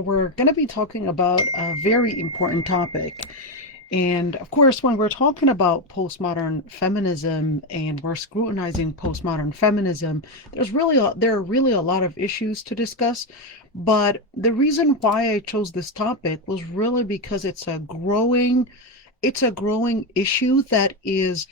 we're going to be talking about a very important topic. And of course, when we're talking about postmodern feminism and we're scrutinizing postmodern feminism, there are really a lot of issues to discuss. But the reason why I chose this topic was really because it's a growing issue that is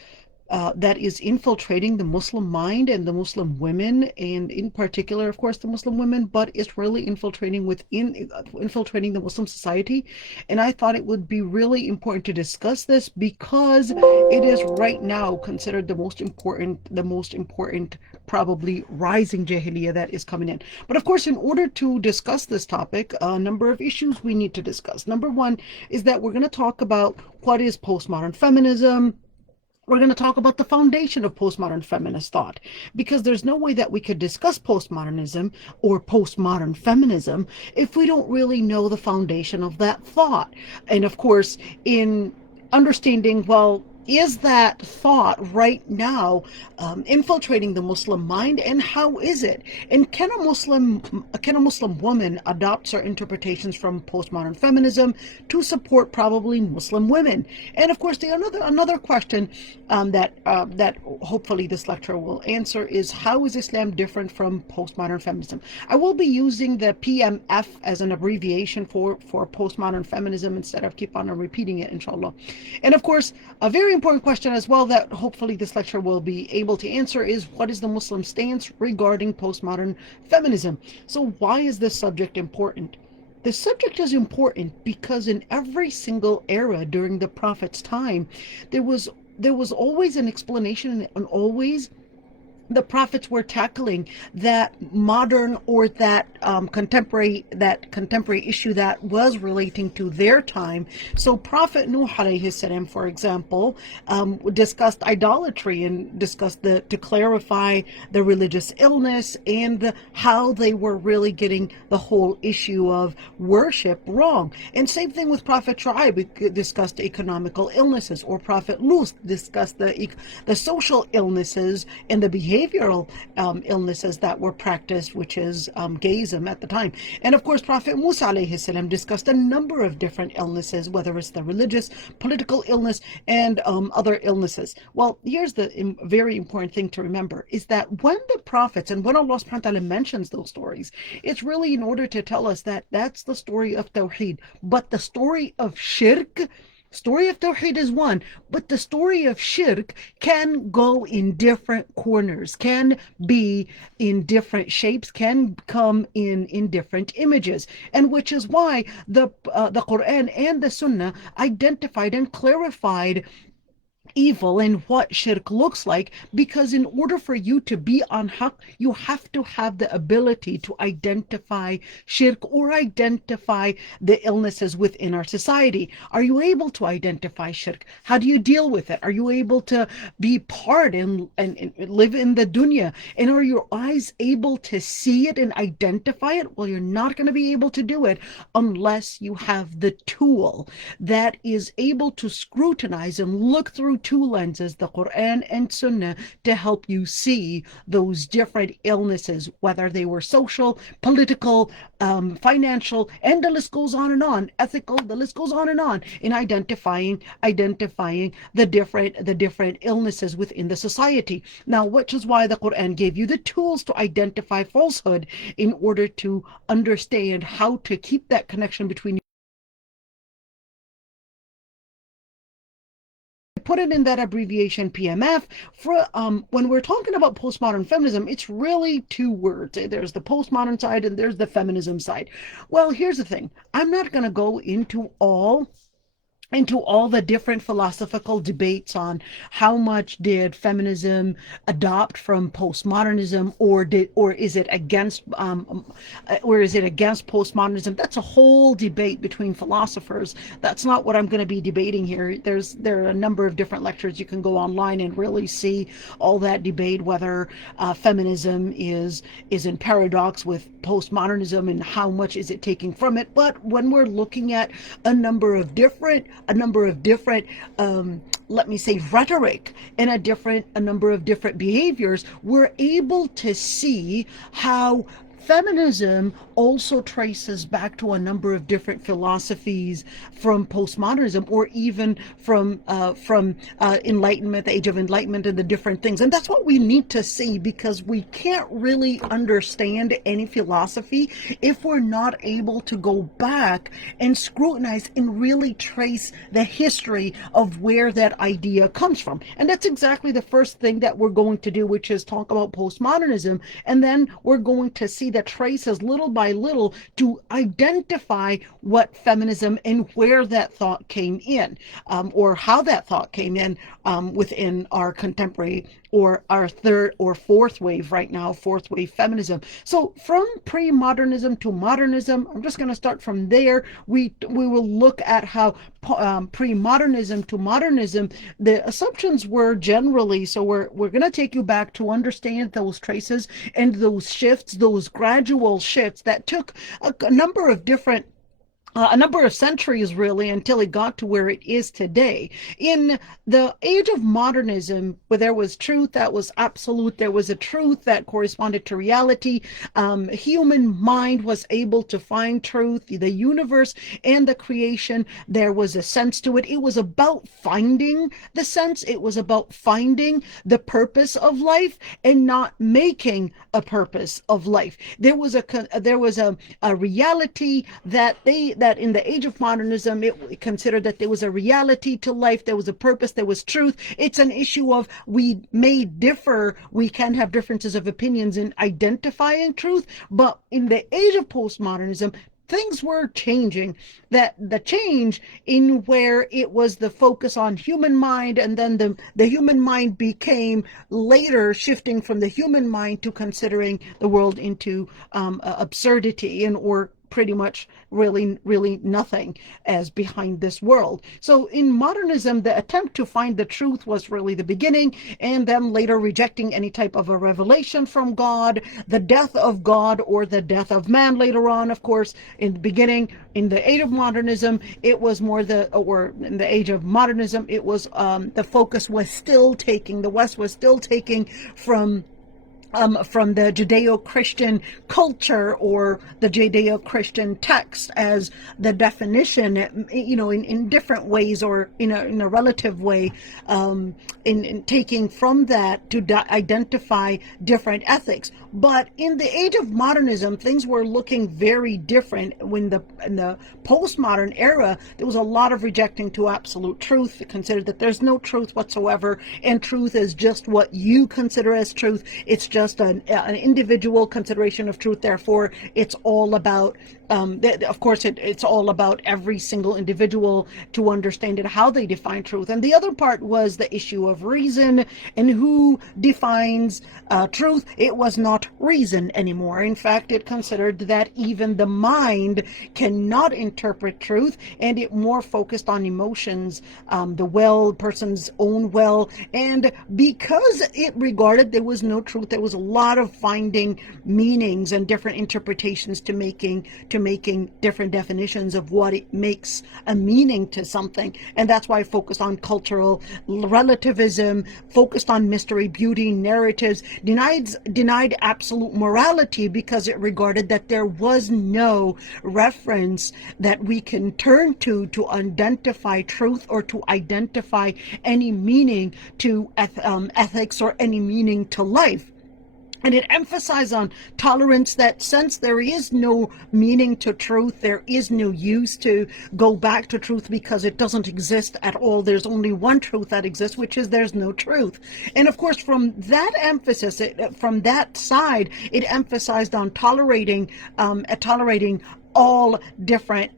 infiltrating the Muslim mind and the Muslim women, and in particular, of course, the Muslim women, but it's really infiltrating the Muslim society. And I thought it would be really important to discuss this because it is right now considered the most important, probably rising Jahiliyyah that is coming in. But of course, in order to discuss this topic, a number of issues we need to discuss. Number one is that we're going to talk about what is postmodern feminism. We're going to talk about the foundation of postmodern feminist thought, because there's no way that we could discuss postmodernism or postmodern feminism if we don't really know the foundation of that thought. And of course, in understanding, well, is that thought right now infiltrating the Muslim mind, and how is it? And can a Muslim woman adopt certain interpretations from postmodern feminism to support probably Muslim women? And of course, another question that hopefully this lecture will answer is, how is Islam different from postmodern feminism? I will be using the PMF as an abbreviation for postmodern feminism instead of keep on repeating it, inshallah. And of course, a very important question as well that hopefully this lecture will be able to answer is, what is the Muslim stance regarding postmodern feminism? So why is this subject important? The subject is important because in every single era during the Prophet's time, there was always an explanation, and always the prophets were tackling that modern or that contemporary issue that was relating to their time. So Prophet Nuh alayhi salam, for example, discussed idolatry and discussed to clarify the religious illness and how they were really getting the whole issue of worship wrong. And same thing with Prophet Shu'aib, we discussed economical illnesses, or Prophet Lut discussed the social illnesses and the behavioral illnesses that were practiced, which is gayism at the time. And of course, Prophet Musa alayhi salam discussed a number of different illnesses, whether it's the religious, political illness, and other illnesses. Well, here's the very important thing to remember, is that when the prophets and when Allah subhanahu wa ta'ala mentions those stories, it's really in order to tell us that that's the story of Tawheed. But the story of Tawheed is one, but the story of shirk can go in different corners, can be in different shapes, can come in different images, and which is why the Quran and the Sunnah identified and clarified evil and what shirk looks like, because in order for you to be on haqq, you have to have the ability to identify shirk or identify the illnesses within our society. Are you able to identify shirk? How do you deal with it? Are you able to be part and live in the dunya? And are your eyes able to see it and identify it? Well, you're not going to be able to do it unless you have the tool that is able to scrutinize and look through two lenses, the Quran and Sunnah, to help you see those different illnesses, whether they were social, political, financial, and the list goes on and on, ethical, the list goes on and on, in identifying the different illnesses within the society. Now, which is why the Quran gave you the tools to identify falsehood in order to understand how to keep that connection between you. Put it in that abbreviation PMF. For when we're talking about postmodern feminism, it's really two words. There's the postmodern side and there's the feminism side. Well, here's the thing. I'm not going to go into all the different philosophical debates on how much did feminism adopt from postmodernism, or is it against postmodernism. That's a whole debate between philosophers. That's not what I'm going to be debating here. There are a number of different lectures you can go online and really see all that debate, whether feminism is in paradox with postmodernism and how much is it taking from it. But when we're looking at a number of different let me say, rhetoric and a number of different behaviors, we're able to see how feminism also traces back to a number of different philosophies from postmodernism, or even from Enlightenment, the Age of Enlightenment, and the different things. And that's what we need to see, because we can't really understand any philosophy if we're not able to go back and scrutinize and really trace the history of where that idea comes from. And that's exactly the first thing that we're going to do, which is talk about postmodernism. And then we're going to see the traces little by little to identify what feminism and where that thought came in, or how that thought came in within our contemporary, or our third or fourth wave right now, fourth wave feminism. So from pre-modernism to modernism, I'm just going to start from there. We will look at how pre-modernism to modernism, the assumptions were generally, so we're going to take you back to understand those traces and those shifts, those gradual shifts that took a number of different a number of centuries, really, until it got to where it is today. In the age of modernism, where there was truth that was absolute, there was a truth that corresponded to reality. Human mind was able to find truth, the universe and the creation. There was a sense to it. It was about finding the sense. It was about finding the purpose of life and not making a purpose of life. There was a reality that in the age of modernism, it considered that there was a reality to life, there was a purpose, there was truth. It's an issue of we may differ, we can have differences of opinions in identifying truth, but in the age of postmodernism, things were changing. That the change in where it was the focus on human mind, and then the human mind became later shifting from the human mind to considering the world into absurdity, and or pretty much really nothing as behind this world. So in modernism, the attempt to find the truth was really the beginning, and then later rejecting any type of a revelation from God, the death of God or the death of man later on. Of course, in the beginning, in the age of modernism, it was more in the age of modernism, it was the focus was still taking, the West was still taking from the Judeo-Christian culture or the Judeo-Christian text as the definition, in different ways, or in a relative way, in taking from that to identify different ethics. But in the age of modernism, things were looking very different. In the postmodern era, there was a lot of rejecting to absolute truth. It considered that there's no truth whatsoever, and truth is just what you consider as truth. It's just an individual consideration of truth. Therefore, it's all about, of course, it's all about every single individual to understand it, how they define truth. And the other part was the issue of reason and who defines truth. It was not reason anymore. In fact, it considered that even the mind cannot interpret truth, and it more focused on emotions, the person's own well. And because it regarded there was no truth, there was a lot of finding meanings and different interpretations to making different definitions of what it makes a meaning to something. And that's why I focused on cultural relativism, focused on mystery, beauty, narratives, denied absolute morality, because it regarded that there was no reference that we can turn to identify truth, or to identify any meaning to ethics, or any meaning to life. And it emphasized on tolerance, that since there is no meaning to truth, there is no use to go back to truth, because it doesn't exist at all. There's only one truth that exists, which is there's no truth. And of course, from that emphasis, from that side, it emphasized on tolerating all different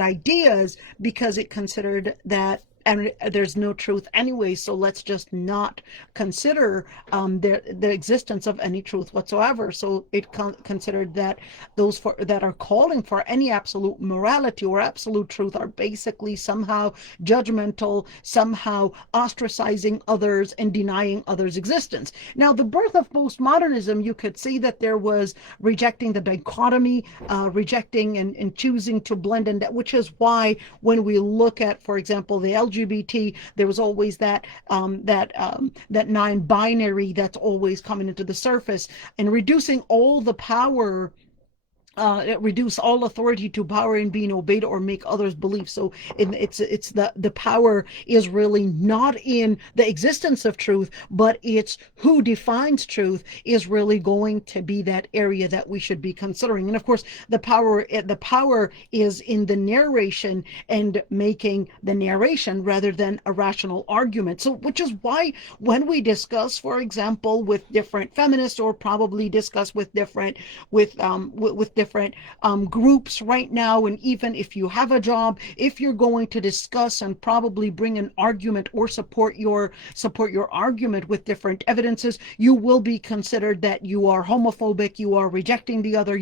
ideas, because it considered that, and there's no truth anyway, so let's just not consider the existence of any truth whatsoever. So it considered that those that are calling for any absolute morality or absolute truth are basically somehow judgmental, somehow ostracizing others and denying others' existence. Now, the birth of postmodernism, you could see that there was rejecting the dichotomy, rejecting and choosing to blend in that, which is why when we look at, for example, the LGBT, there was always that non-binary that's always coming into the surface, and reducing all the power, it reduce all authority to power in being obeyed or make others believe. So it's the power is really not in the existence of truth, but it's who defines truth is really going to be that area that we should be considering. And of course, the power is in the narration and making the narration rather than a rational argument. So which is why when we discuss, for example, with different feminists, or probably discuss with different groups right now, and even if you have a job, if you're going to discuss and probably bring an argument or support your argument with different evidences, you will be considered that you are homophobic, you are rejecting the other,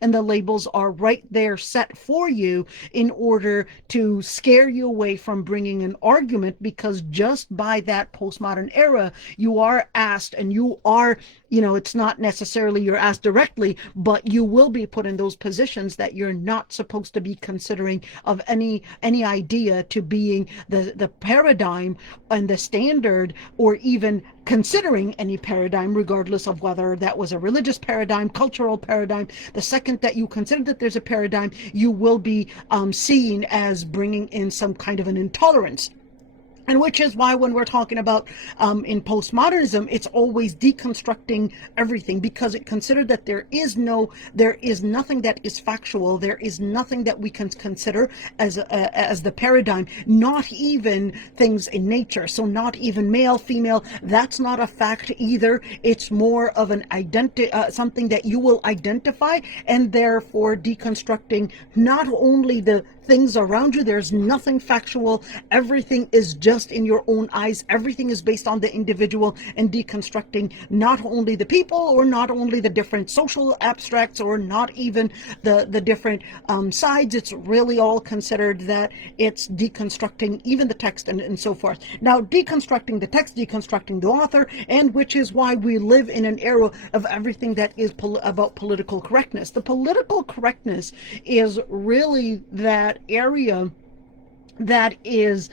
and the labels are right there set for you in order to scare you away from bringing an argument, because just by that postmodern era, you are asked, and you are, it's not necessarily you're asked directly, but you will be put in those positions that you're not supposed to be considering of any idea to being the paradigm and the standard, or even considering any paradigm, regardless of whether that was a religious paradigm, cultural paradigm. The second that you consider that there's a paradigm, you will be seen as bringing in some kind of an intolerance. And which is why when we're talking about in postmodernism, it's always deconstructing everything, because it considered that there is nothing that is factual. There is nothing that we can consider as the paradigm, not even things in nature. So not even male, female, that's not a fact either. It's more of an something that you will identify, and therefore deconstructing not only the things around you. There's nothing factual. Everything is just in your own eyes. Everything is based on the individual, and deconstructing not only the people, or not only the different social abstracts, or not even the different sides. It's really all considered that it's deconstructing even the text, and so forth. Now, deconstructing the text, deconstructing the author, and which is why we live in an era of everything that is about political correctness. The political correctness is really that area that is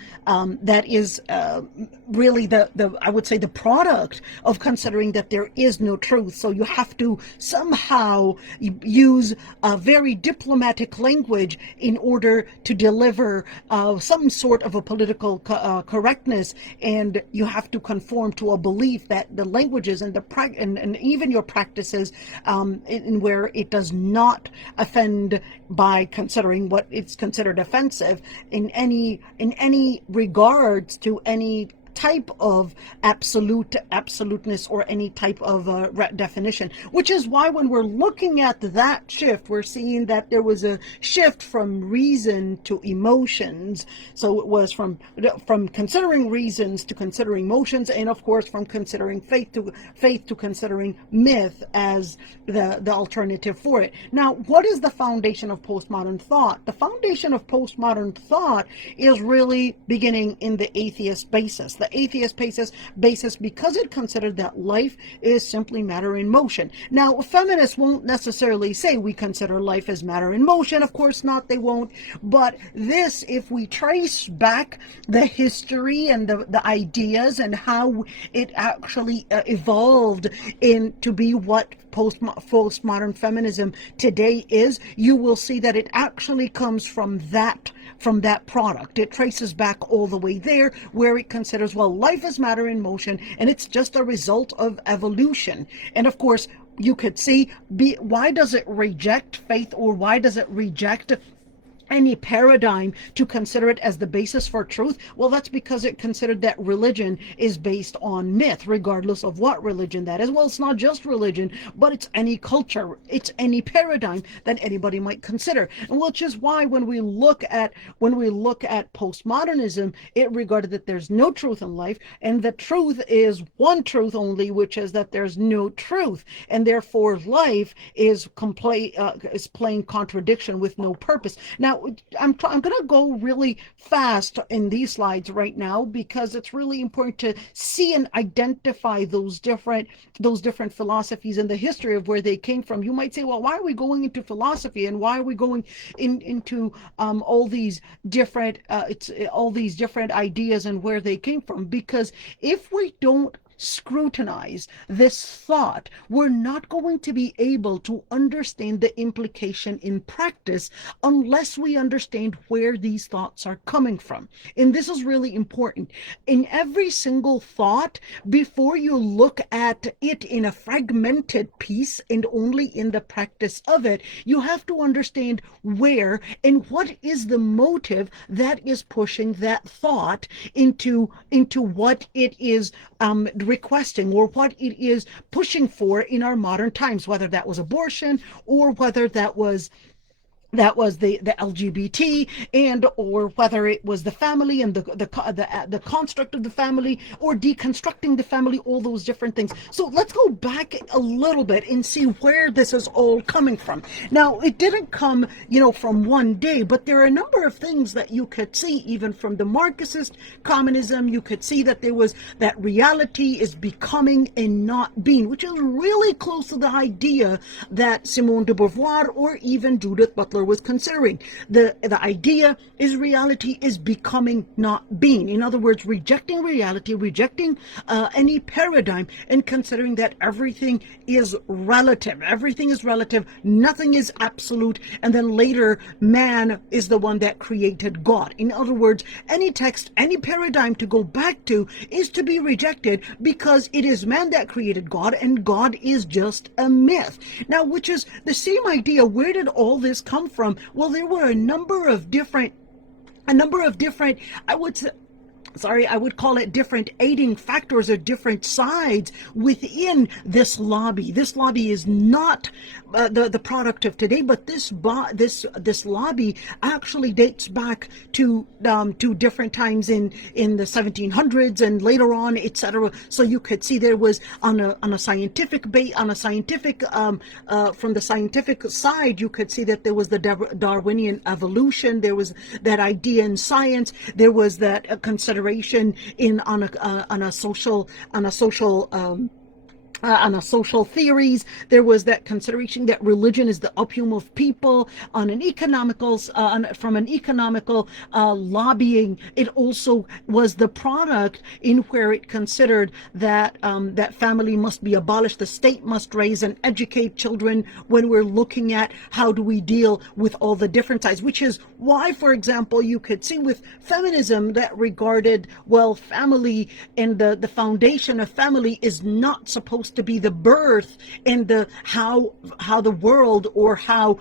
really the I would say the product of considering that there is no truth. So you have to somehow use a very diplomatic language in order to deliver some sort of a political correctness, and you have to conform to a belief that the languages and and even your practices in where it does not offend by considering what it's considered offensive in any regards to any type of absoluteness or any type of definition, which is why when we're looking at that shift, we're seeing that there was a shift from reason to emotions. So it was from considering reasons to considering emotions, and of course from considering faith to considering myth as the alternative for it. Now, what is the foundation of postmodern thought? The foundation of postmodern thought is really beginning in the atheist basis. The atheist basis, because it considered that life is simply matter in motion. Now, feminists won't necessarily say we consider life as matter in motion. Of course not, they won't. But this, if we trace back the history and the ideas and how it actually evolved into be what postmodern feminism today is, you will see that it actually comes from that product. It traces back all the way there, where it considers, well, life is matter in motion, and it's just a result of evolution. And of course, you could see, why does it reject faith, or why does it reject any paradigm to consider it as the basis for truth? Well, that's because it considered that religion is based on myth, regardless of what religion that is. Well, it's not just religion, but it's any culture, it's any paradigm that anybody might consider. And which is why when we look at postmodernism, it regarded that there's no truth in life, and the truth is one truth only, which is that there's no truth, and therefore life is playing contradiction with no purpose. Now, Now, I'm going to go really fast in these slides right now because it's really important to see and identify those different philosophies and the history of where they came from. You might say, well, why are we going into philosophy and why are we going into all these different it's all these different ideas and where they came from? Because if we don't scrutinize this thought, we're not going to be able to understand the implication in practice unless we understand where these thoughts are coming from. And this is really important. In every single thought, before you look at it in a fragmented piece and only in the practice of it, you have to understand where and what is the motive that is pushing that thought into what it is requesting or what it is pushing for in our modern times, whether that was abortion or whether that was the LGBT, and or whether it was the family and the construct of the family, or deconstructing the family, all those different things. So let's go back a little bit and see where this is all coming from. Now, it didn't come, from one day, but there are a number of things that you could see even from the Marxist communism. You could see that there was that reality is becoming and not being, which is really close to the idea that Simone de Beauvoir or even Judith Butler was considering. The idea is reality is becoming, not being. In other words, rejecting reality, rejecting any paradigm, and considering that everything is relative. Everything is relative. Nothing is absolute. And then later, man is the one that created God. In other words, any text, any paradigm to go back to is to be rejected because it is man that created God, and God is just a myth. Now, which is the same idea. Where did all this come from? Well, there were a number of different, I would call it different aiding factors or different sides within this lobby. This lobby is not the product of today, but this lobby actually dates back to different times in the 1700s and later on, etc. So you could see there was on a scientific from the scientific side, you could see that there was the Darwinian evolution. There was that idea in science. There was that consideration on a social theories. There was that consideration that religion is the opium of people. On an economical, from an economical lobbying, it also was the product in where it considered that that family must be abolished. The state must raise and educate children when we're looking at how do we deal with all the different sides, which is why, for example, you could see with feminism that regarded, well, family and the foundation of family is not supposed to be the birth and the how the world or how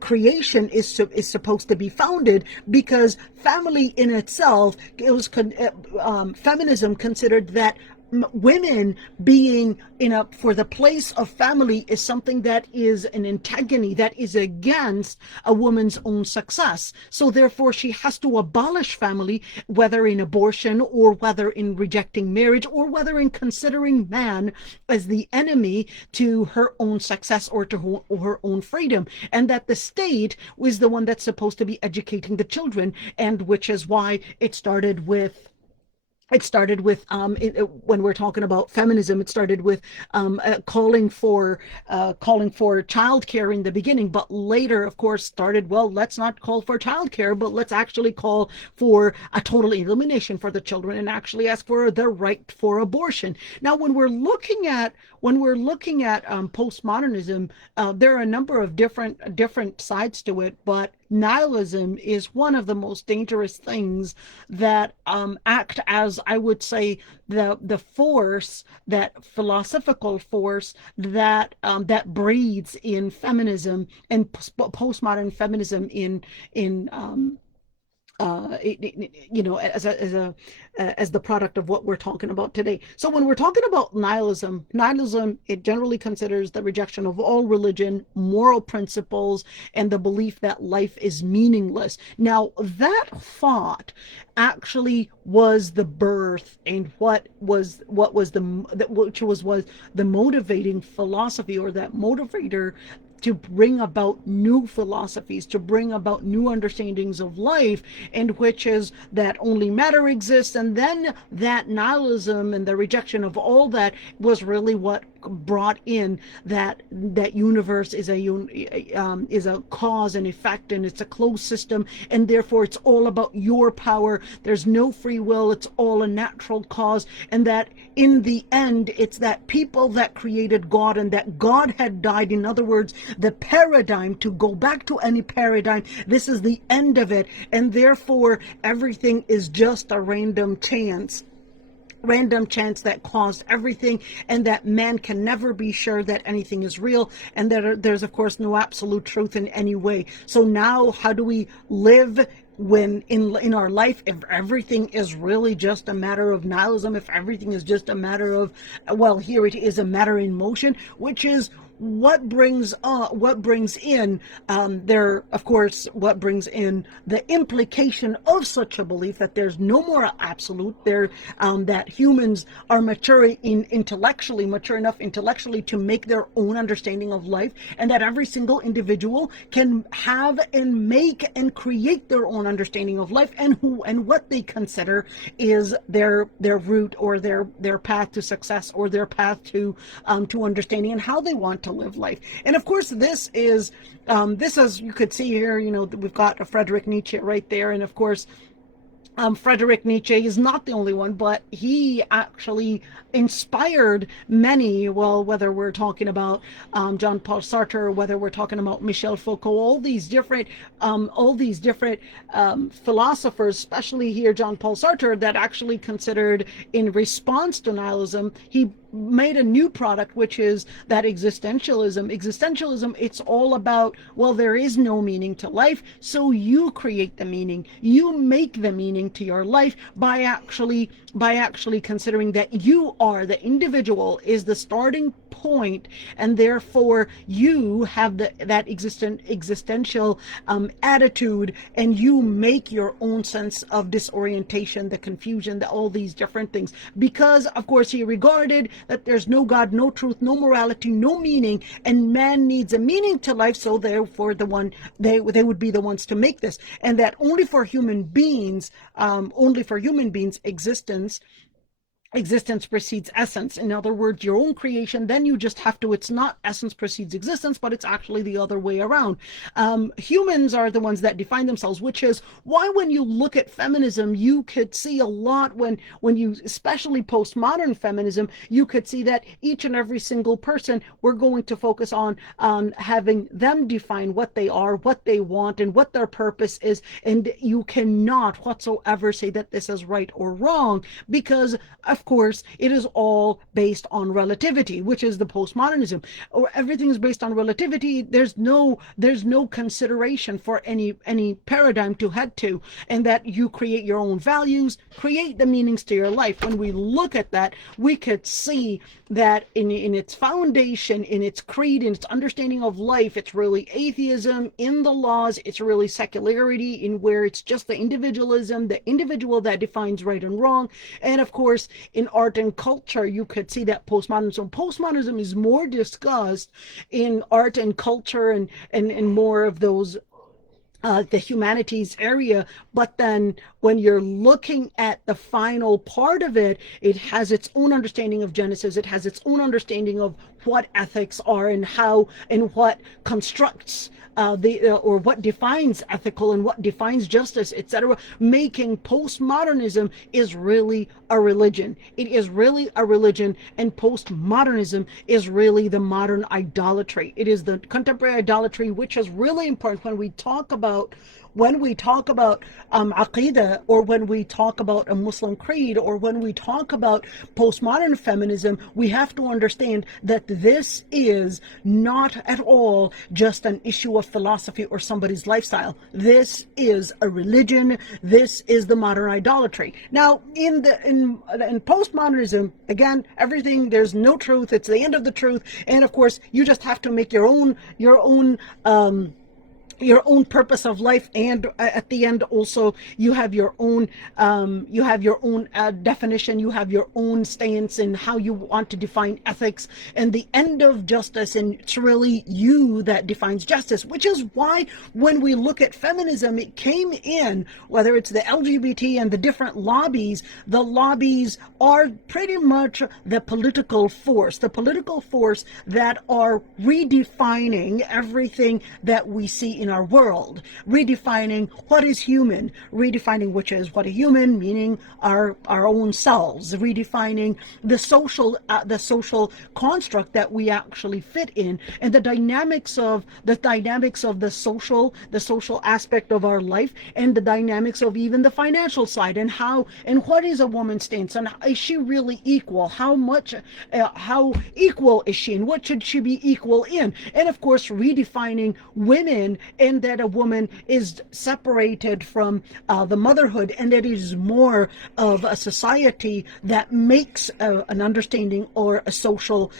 creation is supposed to be founded, because family in itself, it was feminism considered that women being for the place of family is something that is an antagony, that is against a woman's own success. So therefore she has to abolish family, whether in abortion or whether in rejecting marriage or whether in considering man as the enemy to her own success or to her own freedom, and that the state was the one that's supposed to be educating the children, and which is why it started with when we're talking about feminism, it started with calling for childcare in the beginning, but later, of course, started, well, let's not call for childcare, but let's actually call for a total elimination for the children and actually ask for the right for abortion. Now, when we're looking at postmodernism, there are a number of different sides to it, but nihilism is one of the most dangerous things that act as, I would say, the force, that philosophical force that breeds in feminism and postmodern feminism as the product of what we're talking about today. So when we're talking about nihilism, it generally considers the rejection of all religion, moral principles, and the belief that life is meaningless. Now, that thought actually was the birth and which was the motivating philosophy, or that motivator to bring about new philosophies, to bring about new understandings of life, and which is that only matter exists, and then that nihilism and the rejection of all that was really what brought in that universe is a cause and effect, and it's a closed system, and therefore it's all about your power. There's no free will. It's all a natural cause, and that in the end, it's that people that created God, and that God had died. In other words, the paradigm, to go back to any paradigm, this is the end of it, and therefore everything is just a random chance that caused everything, and that man can never be sure that anything is real, and that there's of course no absolute truth in any way. So now how do we live when in our life, if everything is really just a matter of nihilism, if everything is just a matter of, well, here it is, a matter in motion, which is what brings in what brings in the implication of such a belief that there's no more absolute, that humans are mature enough intellectually to make their own understanding of life, and that every single individual can have and make and create their own understanding of life, and what they consider is their route, or their path to success, or their path to understanding, and how they want to live life. And of course, this is you could see here, we've got a Friedrich Nietzsche right there, and of course, Friedrich Nietzsche is not the only one, but he actually inspired many. Well, whether we're talking about Jean-Paul Sartre, or whether we're talking about Michel Foucault, all these different philosophers, especially here Jean-Paul Sartre, that actually considered, in response to nihilism, he made a new product, which is that existentialism. It's all about, well, there is no meaning to life, so you create the meaning, you make the meaning to your life by actually considering that you are, the individual is the starting point, and therefore you have that existential attitude, and you make your own sense of disorientation, the confusion, all these different things, because of course he regarded that there's no God, no truth, no morality, no meaning, and man needs a meaning to life, so therefore they would be the ones to make this, and that only for human beings existence precedes essence. In other words, your own creation, then you just have to, it's not essence precedes existence, but it's actually the other way around. Humans are the ones that define themselves, which is why when you look at feminism, you could see a lot when you, especially postmodern feminism, you could see that each and every single person, we're going to focus on having them define what they are, what they want, and what their purpose is. And you cannot whatsoever say that this is right or wrong, because of course, it is all based on relativity, which is the postmodernism. Or everything is based on relativity. There's no consideration for any paradigm to head to, and that you create your own values, create the meanings to your life. When we look at that, we could see that in its foundation, in its creed, in its understanding of life, it's really atheism. In the laws, it's really secularity, in where it's just the individualism, the individual that defines right and wrong. And of course, in art and culture, you could see that postmodernism is more discussed in art and culture, and more of those the humanities area. But then when you're looking at the final part of it, it has its own understanding of Genesis. It has its own understanding of what ethics are, and how, and what constructs or what defines ethical, and what defines justice, etc. Making postmodernism is really a religion. It is really a religion, and postmodernism is really the modern idolatry. It is the contemporary idolatry, which is really important when we talk about aqidah, or when we talk about a Muslim creed, or when we talk about postmodern feminism. We have to understand that this is not at all just an issue of philosophy or somebody's lifestyle. This is a religion. This is the modern idolatry. Now, in postmodernism, again, everything, there's no truth. It's the end of the truth, and of course, you just have to make your own your own purpose of life, and at the end also you have your own definition, you have your own stance in how you want to define ethics and the end of justice, and it's really you that defines justice, which is why when we look at feminism, it came in, whether it's the LGBT and the different lobbies, the lobbies are pretty much the political force that are redefining everything that we see in our world, redefining what is human, redefining which is what a human, meaning our own selves, redefining the social construct that we actually fit in, and the dynamics of the social aspect of our life, and the dynamics of even the financial side, and what is a woman's stance, and is she really equal, how equal is she, and what should she be equal in, and of course redefining women, and that a woman is separated from the motherhood, and that it is more of a society that makes an understanding or a social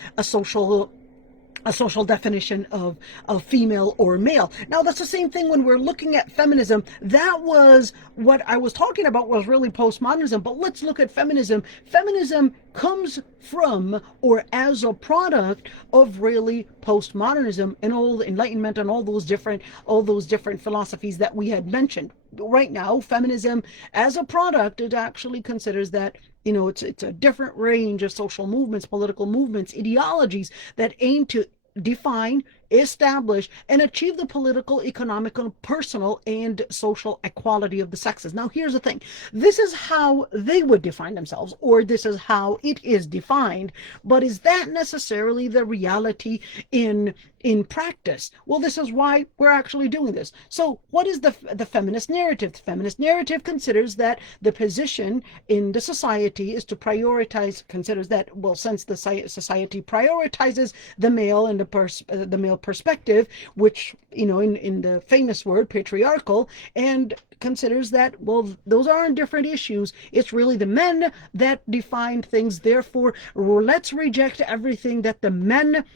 definition of female or male. Now, that's the same thing when we're looking at feminism. That was what I was talking about, was really postmodernism. But let's look at feminism. Feminism comes from, or as a product of, really postmodernism and all the Enlightenment and all those different philosophies that we had mentioned. Right now, feminism as a product, it actually considers that, it's a different range of social movements, political movements, ideologies that aim to define, establish, and achieve the political, economical, personal, and social equality of the sexes. Now, here's the thing. This is how they would define themselves, or this is how it is defined, but is that necessarily the reality in practice? Well, this is why we're actually doing this. So what is the feminist narrative? The feminist narrative considers that the position in the society is to prioritize, considers that, well, since the society prioritizes the male and the male perspective, which, in the famous word patriarchal, and considers that, well, those aren't different issues. It's really the men that define things. Therefore, let's reject everything that the men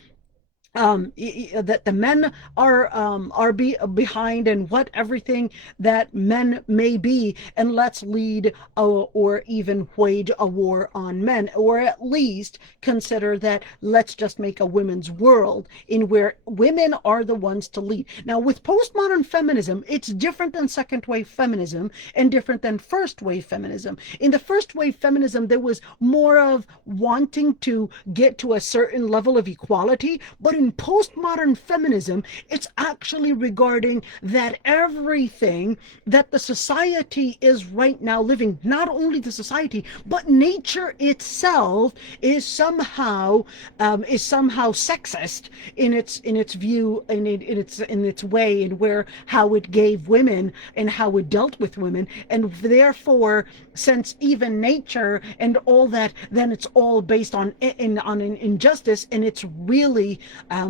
are behind, and what everything that men may be, and let's lead or even wage a war on men, or at least consider that let's just make a women's world in where women are the ones to lead. Now, with postmodern feminism, it's different than second wave feminism and different than first wave feminism. In the first wave feminism, there was more of wanting to get to a certain level of equality, but in postmodern feminism, it's actually regarding that everything that the society is right now living, not only the society, but nature itself, is somehow sexist in its view, in its way, and how it gave women and how it dealt with women, and therefore, since even nature and all that, then it's all based on injustice, and it's really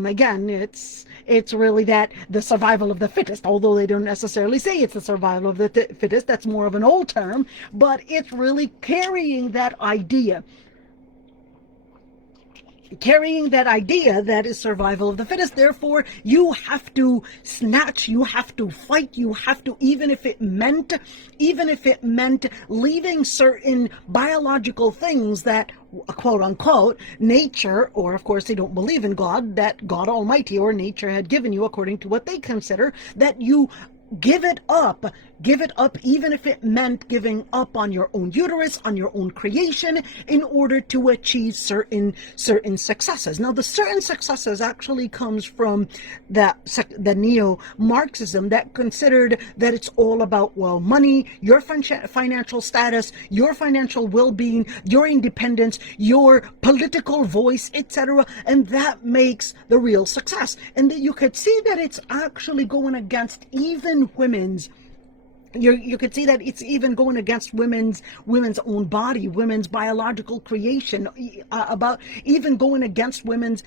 again, it's really that the survival of the fittest, although they don't necessarily say it's the survival of the fittest. That's more of an old term, but it's really carrying that idea that is survival of the fittest. Therefore, you have to snatch, you have to fight, you have to, even if it meant leaving certain biological things that, quote unquote, nature, or of course they don't believe in God, that God Almighty or nature had given you according to what they consider, that you give it up, even if it meant giving up on your own uterus, on your own creation, in order to achieve certain successes. Now, the certain successes actually comes from the neo-Marxism that considered that it's all about, well, money, your financial status, your financial well-being, your independence, your political voice, etc., and that makes the real success. And that you could see that it's actually going against even women's You could see that it's even going against women's own body, women's biological creation, about even going against women's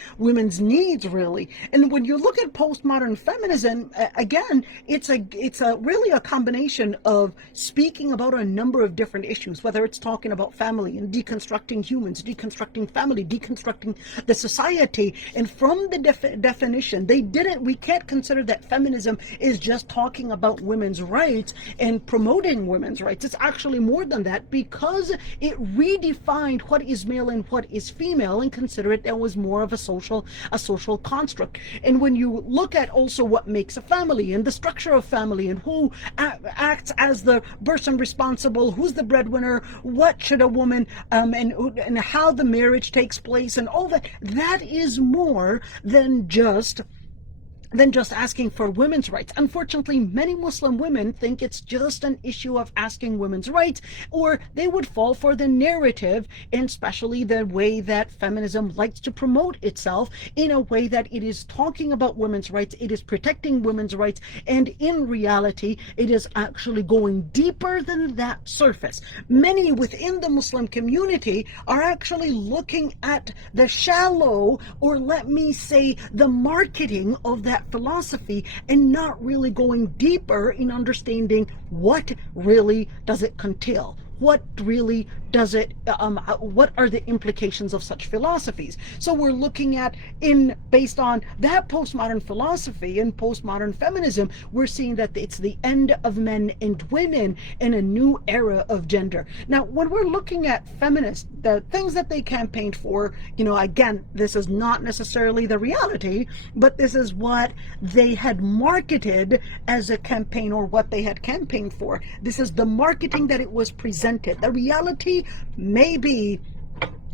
needs, really. And when you look at postmodern feminism, again, it's a really a combination of speaking about a number of different issues, whether it's talking about family and deconstructing humans, deconstructing family, deconstructing the society. And from the definition, we can't consider that feminism is just talking about women's rights and promoting women's rights. It's actually more than that, because it redefined what is male and what is female and considered it was more of a social construct. And when you look at also what makes a family and the structure of family and who acts as the person responsible, who's the breadwinner, what should a woman and how the marriage takes place and all that, that is more than just asking for women's rights. Unfortunately, many Muslim women think it's just an issue of asking women's rights, or they would fall for the narrative, and especially the way that feminism likes to promote itself, in a way that it is talking about women's rights, it is protecting women's rights, and in reality, it is actually going deeper than that surface. Many within the Muslim community are actually looking at the shallow, or let me say, the marketing of that philosophy, and not really going deeper in understanding what really does it entail. What really does it, what are the implications of such philosophies? So we're looking at, based on that postmodern philosophy and postmodern feminism, we're seeing that it's the end of men and women in a new era of gender. Now, when we're looking at feminists, the things that they campaigned for, again, this is not necessarily the reality, but this is what they had marketed as a campaign, or what they had campaigned for. This is the marketing that it was presented. The reality may be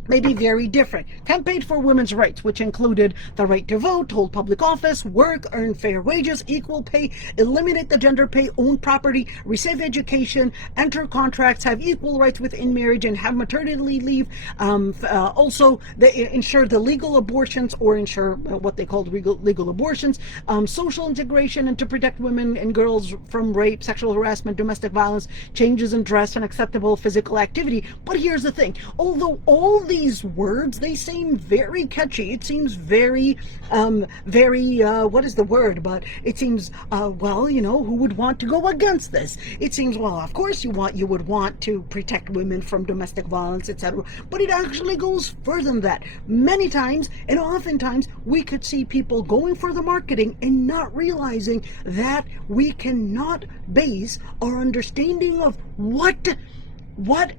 very different. Campaigned for women's rights, which included the right to vote, hold public office, work, earn fair wages, equal pay, eliminate the gender pay, own property, receive education, enter contracts, have equal rights within marriage, and have maternity leave. Also, ensure the legal abortions, or ensure what they called legal abortions, social integration, and to protect women and girls from rape, sexual harassment, domestic violence, changes in dress, and acceptable physical activity. But here's the thing: although all these words, they seem very catchy, it seems very what is the word, but it seems who would want to go against this? It seems, well, of course you would want to protect women from domestic violence, etc. But it actually goes further than that. Many times, and oftentimes, we could see people going for the marketing and not realizing that we cannot base our understanding of what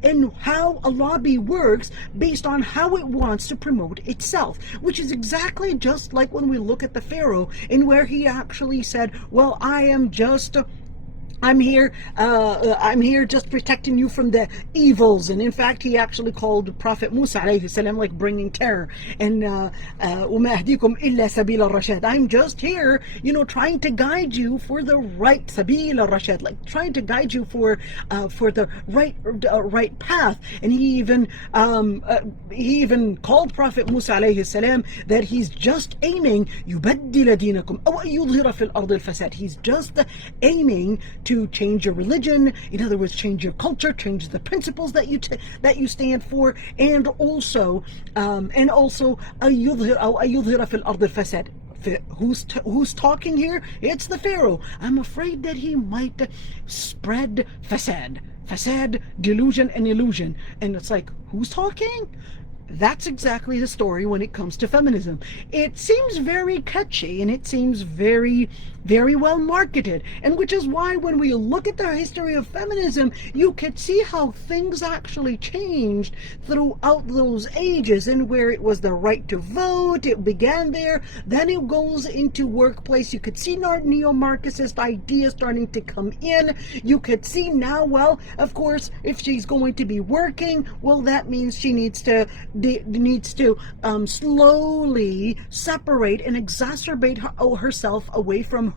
and how a lobby works based on how it wants to promote itself, which is exactly just like when we look at the Pharaoh, in where he actually said, well, I'm here just protecting you from the evils. And in fact, he actually called Prophet Musa alayhi salam like bringing terror. And وَمَا أَهْدِيكُمْ إِلَّا سَبِيلَ الرَّشَادِ, I'm just here, trying to guide you for the right sabil al-rashad, like trying to guide you for the right path. And he even called Prophet Musa alayhi salam that he's just aiming يُبَدِّلَ دِينَكُمْ أَوْ يُظْهِرَ فِي الْأَرْضِ الْفَسَادِ. He's just aiming to change your religion, in other words, change your culture, change the principles that you stand for, and also أيظهر في الأرض الفساد. Who's talking here? It's the Pharaoh. I'm afraid that he might spread fasad, delusion and illusion. And it's like, who's talking? That's exactly the story when it comes to feminism. It seems very catchy, and it seems very, very well marketed, and which is why when we look at the history of feminism, you could see how things actually changed throughout those ages, and where it was the right to vote, it began there, then it goes into workplace. You could see neo-Marxist ideas starting to come in. You could see now, well, of course, if she's going to be working, well, that means she needs to slowly separate and exacerbate herself away from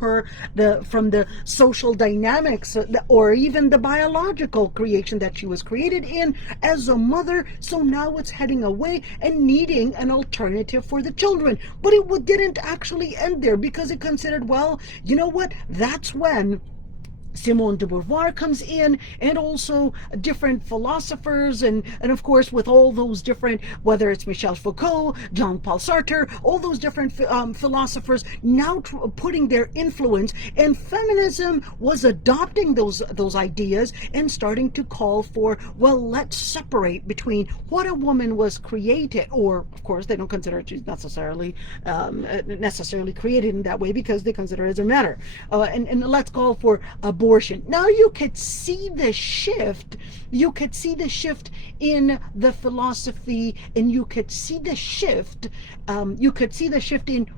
the social dynamics, or even the biological creation that she was created in as a mother. So now it's heading away and needing an alternative for the children. But it didn't actually end there, because it considered, well, you know what, that's when Simone de Beauvoir comes in, and also different philosophers, and of course with all those different, whether it's Michel Foucault, Jean-Paul Sartre, all those different philosophers now putting their influence, and feminism was adopting those ideas and starting to call for, well, let's separate between what a woman was created, or of course they don't consider she's necessarily created in that way because they consider it as a matter, and let's call for abortion. Now you could see the shift. You could see the shift in the philosophy, and you could see the shift. You could see the shift in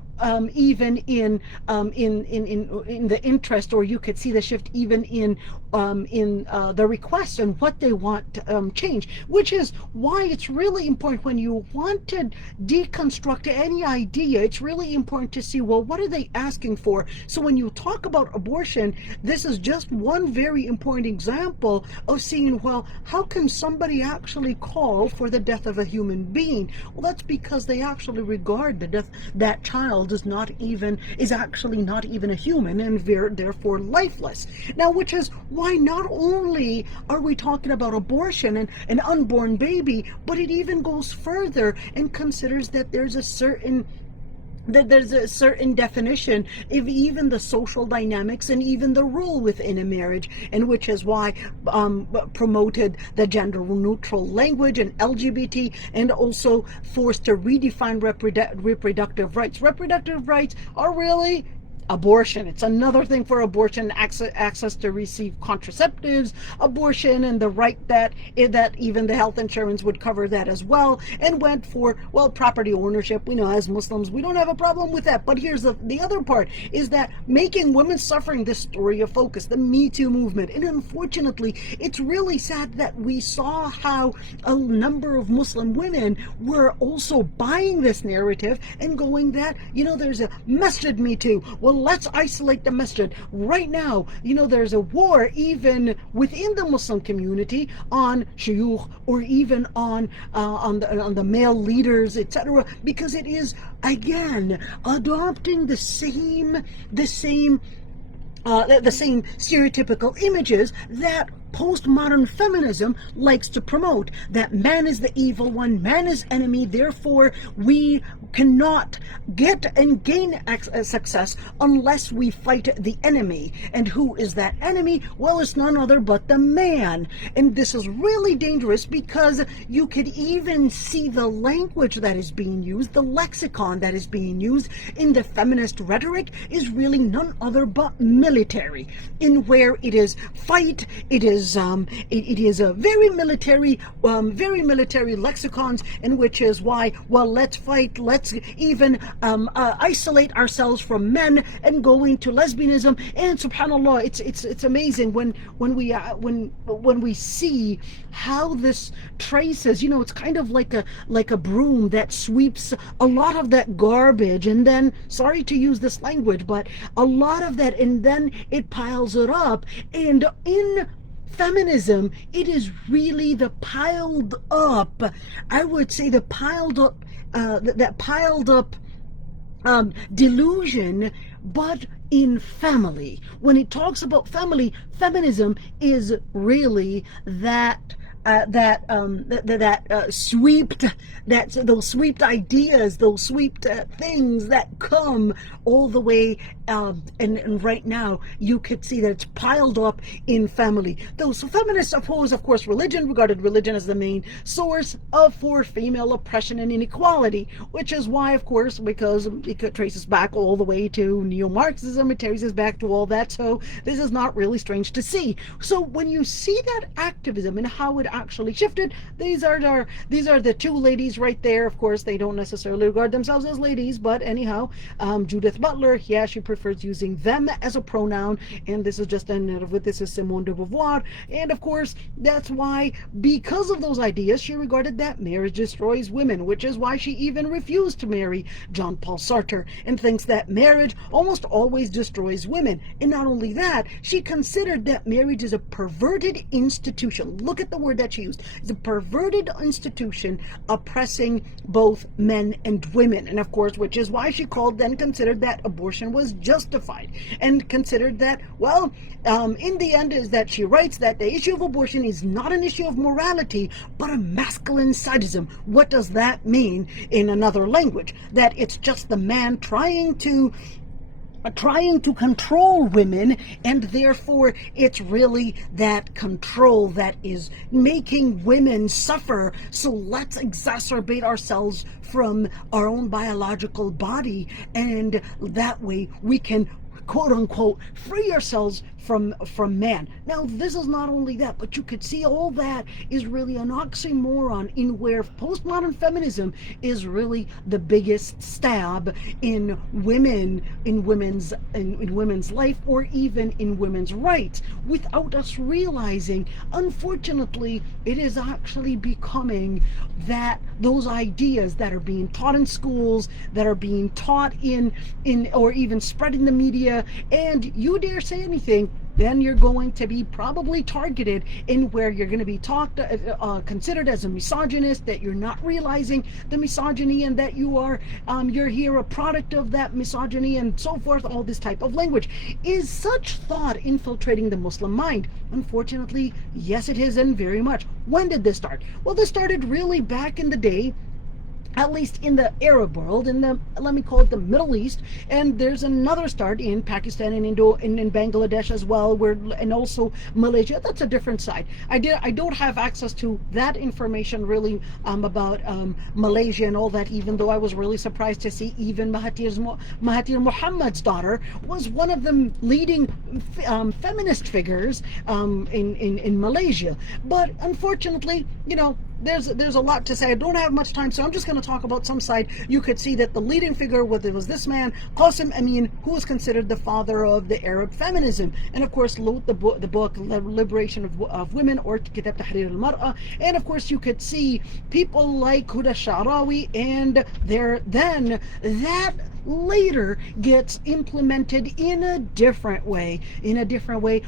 even in the interest, or you could see the shift even in the requests and what they want change, which is why it's really important when you want to deconstruct any idea. It's really important to see, well, what are they asking for? So when you talk about abortion, this is just one very important example of seeing, well, how can somebody actually call for the death of a human being? Well, that's because they actually regard the death that child is actually not even a human, and therefore lifeless. Now, which is why not only are we talking about abortion and an unborn baby, but it even goes further and considers that there's a certain definition of even the social dynamics and even the role within a marriage, and which is why promoted the gender neutral language and LGBT, and also forced to redefine reproductive rights. Reproductive rights are really abortion. It's another thing for abortion, access to receive contraceptives, abortion, and the right that even the health insurance would cover that as well, and went for, well, property ownership. We know as Muslims we don't have a problem with that, but here's the other part, is that making women's suffering the story of focus, the Me Too movement. And unfortunately, it's really sad that we saw how a number of Muslim women were also buying this narrative and going that, there's a masjid Me Too. Well, let's isolate the masjid. Right now, there's a war even within the Muslim community on shuyukh, or even on the male leaders, etc., because it is again adopting the same stereotypical images that postmodern feminism likes to promote, that man is the evil one, man is enemy, therefore we cannot get and gain success unless we fight the enemy. And who is that enemy? Well, it's none other but the man. And this is really dangerous because you could even see the language that is being used, the lexicon that is being used in the feminist rhetoric is really none other but military, in where it is fight, it is a very military lexicons, in which is why, well, let's fight, let's even isolate ourselves from men and go into lesbianism. And subhanallah, it's amazing when we see how this traces, it's kind of like a broom that sweeps a lot of that garbage, and then, sorry to use this language, but a lot of that, and then it piles it up. And in feminism, it is really the piled up, I would say the piled up, that piled up delusion, but in family. When it talks about family, feminism is really those sweeped ideas, those sweeped things that come all the way, and right now you could see that it's piled up in family. Those feminists oppose, of course, regarded religion as the main source for female oppression and inequality, which is why, of course, because it traces back all the way to neo-Marxism, it traces back to all that, so this is not really strange to see. So when you see that activism and how it actually shifted, these are the two ladies right there. Of course, they don't necessarily regard themselves as ladies, but anyhow, Judith Butler, yeah, she prefers using them as a pronoun, and this is just this is Simone de Beauvoir. And of course, that's why, because of those ideas, she regarded that marriage destroys women, which is why she even refused to marry Jean-Paul Sartre, and thinks that marriage almost always destroys women. And not only that, she considered that marriage is a perverted institution. Look at the word that she used. It's a perverted institution oppressing both men and women. And of course, which is why she considered that abortion was justified, and considered that, well, in the end, is that she writes that the issue of abortion is not an issue of morality, but a masculine sadism. What does that mean in another language? That it's just the man trying to control women, and therefore it's really that control that is making women suffer. So let's exacerbate ourselves from our own biological body, and that way we can, quote unquote, free ourselves from man. Now, this is not only that, but you could see all that is really an oxymoron, in where postmodern feminism is really the biggest stab in women, in women's life, or even in women's rights, without us realizing, unfortunately, it is actually becoming that those ideas that are being taught in schools, that are being taught in or even spread in the media, and you dare say anything, then you're going to be probably targeted, in where you're going to be considered as a misogynist, that you're not realizing the misogyny, and that you're here a product of that misogyny, and so forth. All this type of language. Is such thought infiltrating the Muslim mind? Unfortunately, yes, it is, and very much. When did this start? Well, this started really back in the day, at least in the Arab world, in the, let me call it, the Middle East, and there's another start in Pakistan and in Bangladesh as well, and also Malaysia. That's a different side. I don't have access to that information really about Malaysia and all that, even though I was really surprised to see even Mahathir Mohamad's daughter was one of the leading feminist figures in Malaysia. But unfortunately, there's a lot to say. I don't have much time, so I'm just going to talk about some side. You could see that the leading figure was this man, Qasim Amin, who was considered the father of the Arab feminism. And of course, wrote the book Liberation of Women, or Kitab Tahrir al-Mar'a. And of course, you could see people like Huda Sha'rawi, and that later gets implemented in a different way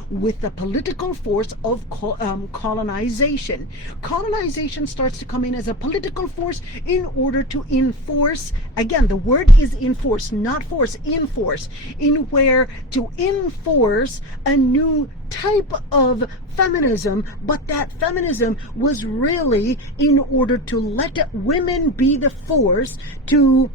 with the political force of colonization. Colonization starts to come in as a political force in order to enforce, again, the word is enforce, not force, enforce, in where to enforce a new type of feminism, but that feminism was really in order to let women be the force to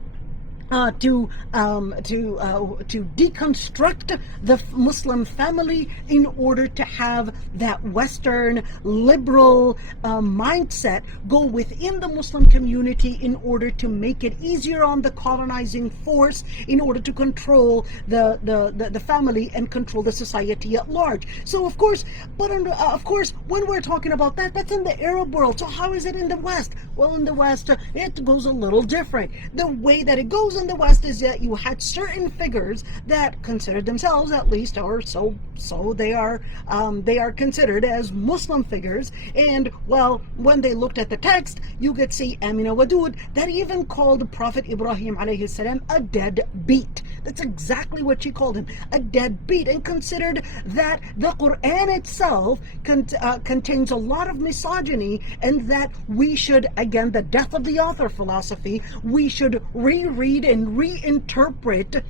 deconstruct the Muslim family, in order to have that Western liberal mindset go within the Muslim community, in order to make it easier on the colonizing force, in order to control the family and control the society at large. So of course, of course, when we're talking about that, that's in the Arab world. So how is it in the West? Well, in the West, it goes a little different. The way that it goes in the West is that you had certain figures that considered themselves, at least, or so they are considered as Muslim figures. And well, when they looked at the text, you could see Amina Wadud that even called Prophet Ibrahim alayhi salam a deadbeat. That's exactly what she called him, a deadbeat, and considered that the Quran itself contains a lot of misogyny, and that we should, again, the death of the author philosophy, we should reread and reinterpret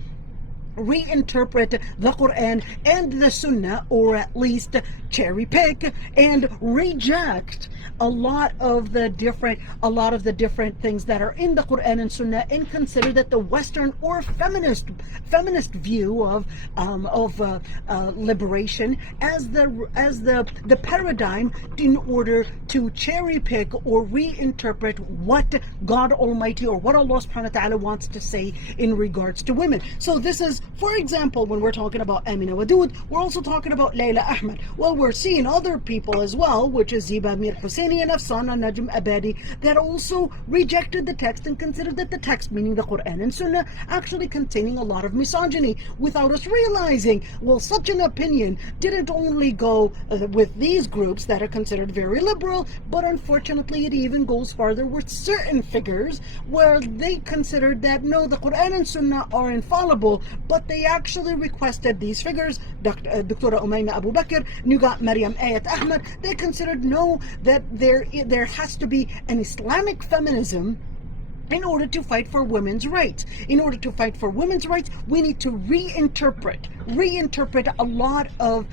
the Quran and the Sunnah, or at least cherry pick and reject a lot of the different things that are in the Quran and Sunnah, and consider that the Western or feminist view of liberation as the paradigm, in order to cherry pick or reinterpret what God Almighty or what Allah subhanahu wa ta'ala wants to say in regards to women. So this is, for example, when we're talking about Amina Wadud, we're also talking about Layla Ahmed. Well, we're seeing other people as well, which is Ziba Mir Husseini and Afsana Najm Abadi, that also rejected the text and considered that the text, meaning the Quran and Sunnah, actually containing a lot of misogyny, without us realizing, well, such an opinion didn't only go with these groups that are considered very liberal, but unfortunately it even goes farther with certain figures, where they considered that no, the Quran and Sunnah are infallible, but what they actually requested, these figures, Dr. Umayna Abu Bakr, you got Maryam Ayat Ahmed, they considered no, that there has to be an Islamic feminism in order to fight for women's rights. In order to fight for women's rights, we need to reinterpret a lot of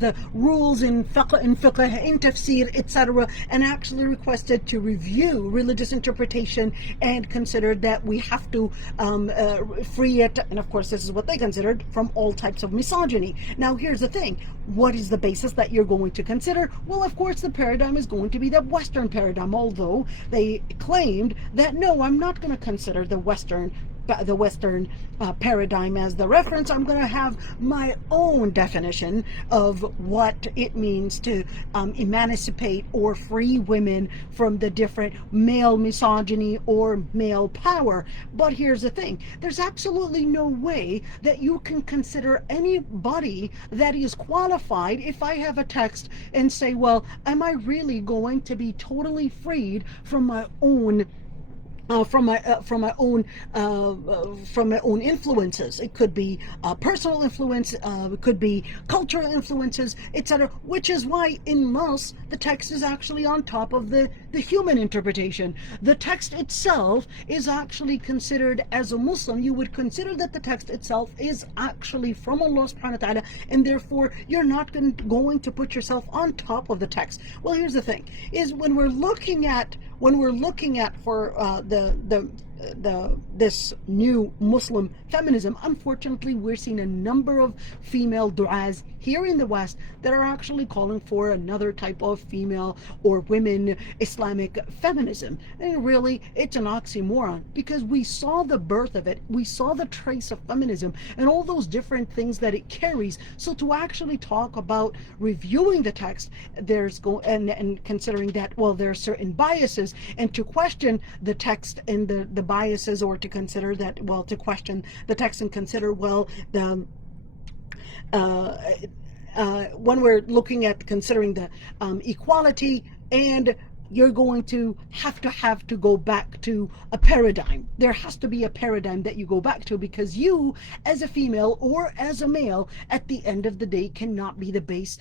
the rules in fiqh, in tafsir, etc., and actually requested to review religious interpretation and considered that we have to free it, and of course this is what they considered, from all types of misogyny. Now here's the thing, what is the basis that you're going to consider? Well, of course the paradigm is going to be the Western paradigm, although they claimed that no, I'm not going to consider the Western paradigm as the reference. I'm going to have my own definition of what it means to emancipate or free women from the different male misogyny or male power. But here's the thing, there's absolutely no way that you can consider anybody that is qualified if I have a text and say, well, am I really going to be totally freed from my own from my own influences? It could be personal influence, it could be cultural influences, etc. Which is why in Nas the text is actually on top of the human interpretation. The text itself is actually considered, as a Muslim, you would consider that the text itself is actually from Allah subhanahu wa ta'ala, and therefore you're not going to put yourself on top of the text. Well, here's the thing, is when we're looking at for this new Muslim feminism, unfortunately we're seeing a number of female du'as here in the West that are actually calling for another type of female or women Islamic feminism. And really, it's an oxymoron, because we saw the birth of it, we saw the trace of feminism and all those different things that it carries. So to actually talk about reviewing the text, and considering that, well, there are certain biases, and to question the text and the biases, or to consider that, well, to question the text and consider, well, the when we're looking at considering the equality, and you're going to have to go back to a paradigm. There has to be a paradigm that you go back to, because you, as a female or as a male, at the end of the day, cannot be the base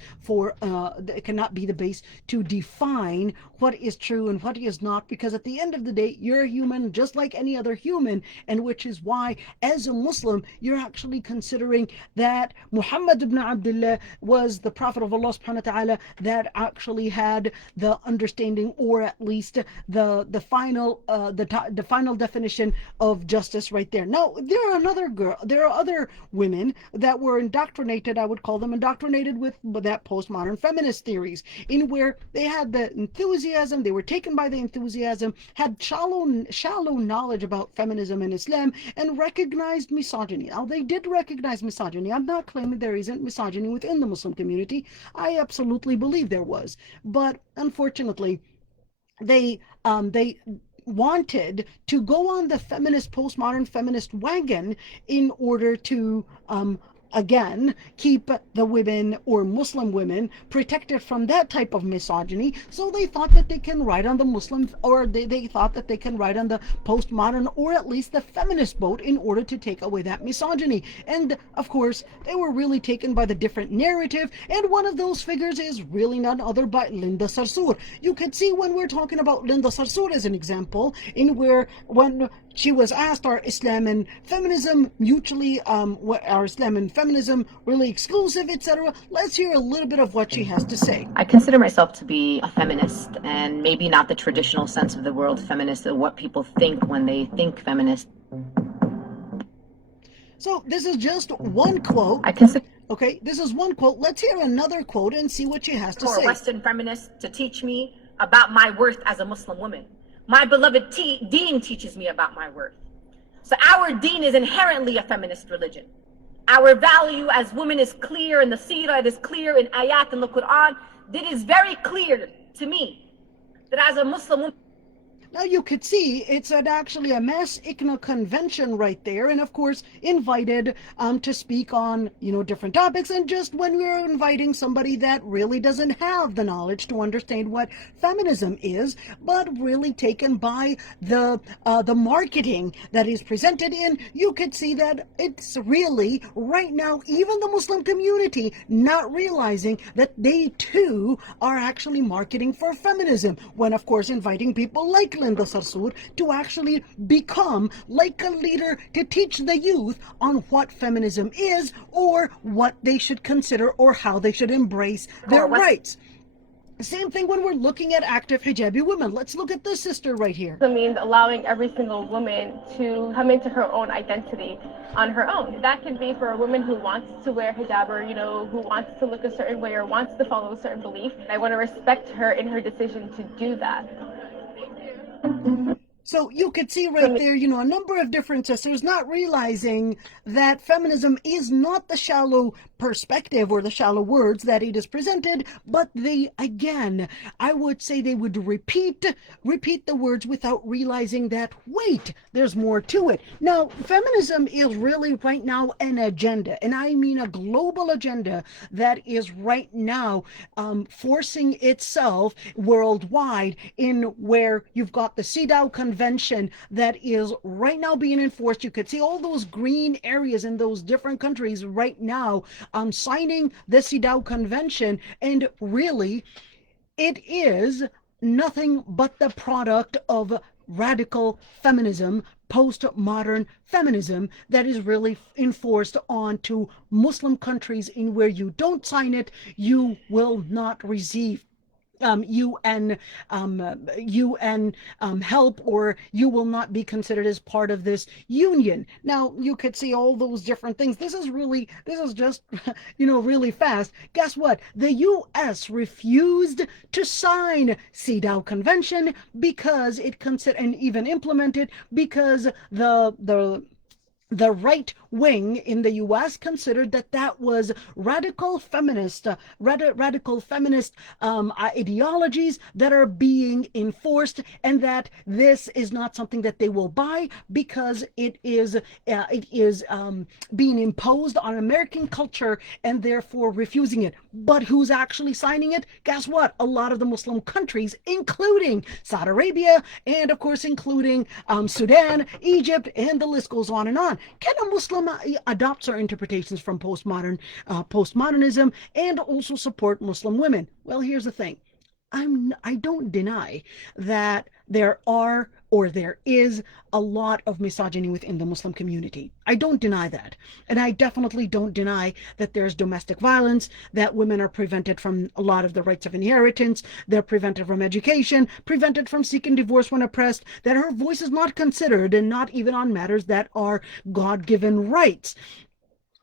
to define what is true and what is not, because at the end of the day, you're a human just like any other human, and which is why, as a Muslim, you're actually considering that Muhammad ibn Abdullah was the Prophet of Allah subhanahu wa ta'ala that actually had the understanding, or at least the final definition of justice right there. Now, there are other women that were indoctrinated, I would call them indoctrinated with that postmodern feminist theories, in where they had the enthusiasm, they were taken by the enthusiasm, had shallow knowledge about feminism and Islam, and recognized misogyny. Now, they did recognize misogyny. I'm not claiming there isn't misogyny within the Muslim community. I absolutely believe there was, but unfortunately, they wanted to go on the postmodern feminist wagon in order to again keep the women, or Muslim women, protected from that type of misogyny. So they thought that they can ride on the Muslim, or they thought that they can ride on the postmodern, or at least the feminist boat, in order to take away that misogyny. And of course, they were really taken by the different narrative, and one of those figures is really none other but Linda Sarsour. You could see, when we're talking about Linda Sarsour as an example, in where when she was asked, are Islam and feminism mutually, are Islam and feminism really exclusive, etc.? Let's hear a little bit of what she has to say. I consider myself to be a feminist, and maybe not the traditional sense of the word feminist, or what people think when they think feminist. So this is just one quote. Okay, this is one quote. Let's hear another quote and see what she has to say. For a Western feminist to teach me about my worth as a Muslim woman. My beloved deen teaches me about my worth. So our deen is inherently a feminist religion. Our value as women is clear in the seerah, it is clear in ayat in the Quran. It is very clear to me that as a Muslim woman. Now you could see it's actually a mass ICNA convention right there, and of course invited to speak on different topics. And just when we're inviting somebody that really doesn't have the knowledge to understand what feminism is, but really taken by the marketing that is presented in, you could see that it's really right now even the Muslim community not realizing that they too are actually marketing for feminism, when of course inviting people like Linda Sarsour to actually become like a leader to teach the youth on what feminism is, or what they should consider, or how they should embrace their rights. Same thing when we're looking at active hijabi women. Let's look at this sister right here. It means allowing every single woman to come into her own identity on her own. That can be for a woman who wants to wear hijab, or who wants to look a certain way or wants to follow a certain belief. I want to respect her in her decision to do that. So you could see right there, a number of different sisters not realizing that feminism is not the shallow perspective or the shallow words that it is presented, but again, I would say they would repeat the words without realizing that, wait, there's more to it. Now, feminism is really right now an agenda, and I mean a global agenda that is right now forcing itself worldwide, in where you've got the CEDAW Convention that is right now being enforced. You could see all those green areas in those different countries right now signing the CEDAW Convention, and really it is nothing but the product of radical feminism, postmodern feminism, that is really enforced onto Muslim countries, in where you don't sign it, you will not receive UN help, or you will not be considered as part of this union. Now you could see all those different things. This is just really fast. Guess what? The US refused to sign CEDAW Convention because it considered, and even implement it, because the right wing in the U.S. considered that was radical feminist ideologies that are being enforced, and that this is not something that they will buy, because it is being imposed on American culture, and therefore refusing it. But who's actually signing it? Guess what? A lot of the Muslim countries, including Saudi Arabia, and of course including Sudan, Egypt, and the list goes on and on. Can a Muslim adopt our interpretations from postmodernism and also support Muslim women? Well, here's the thing. I don't deny that there is a lot of misogyny within the Muslim community. I don't deny that. And I definitely don't deny that there's domestic violence, that women are prevented from a lot of the rights of inheritance, they're prevented from education, prevented from seeking divorce when oppressed, that her voice is not considered, and not even on matters that are God-given rights.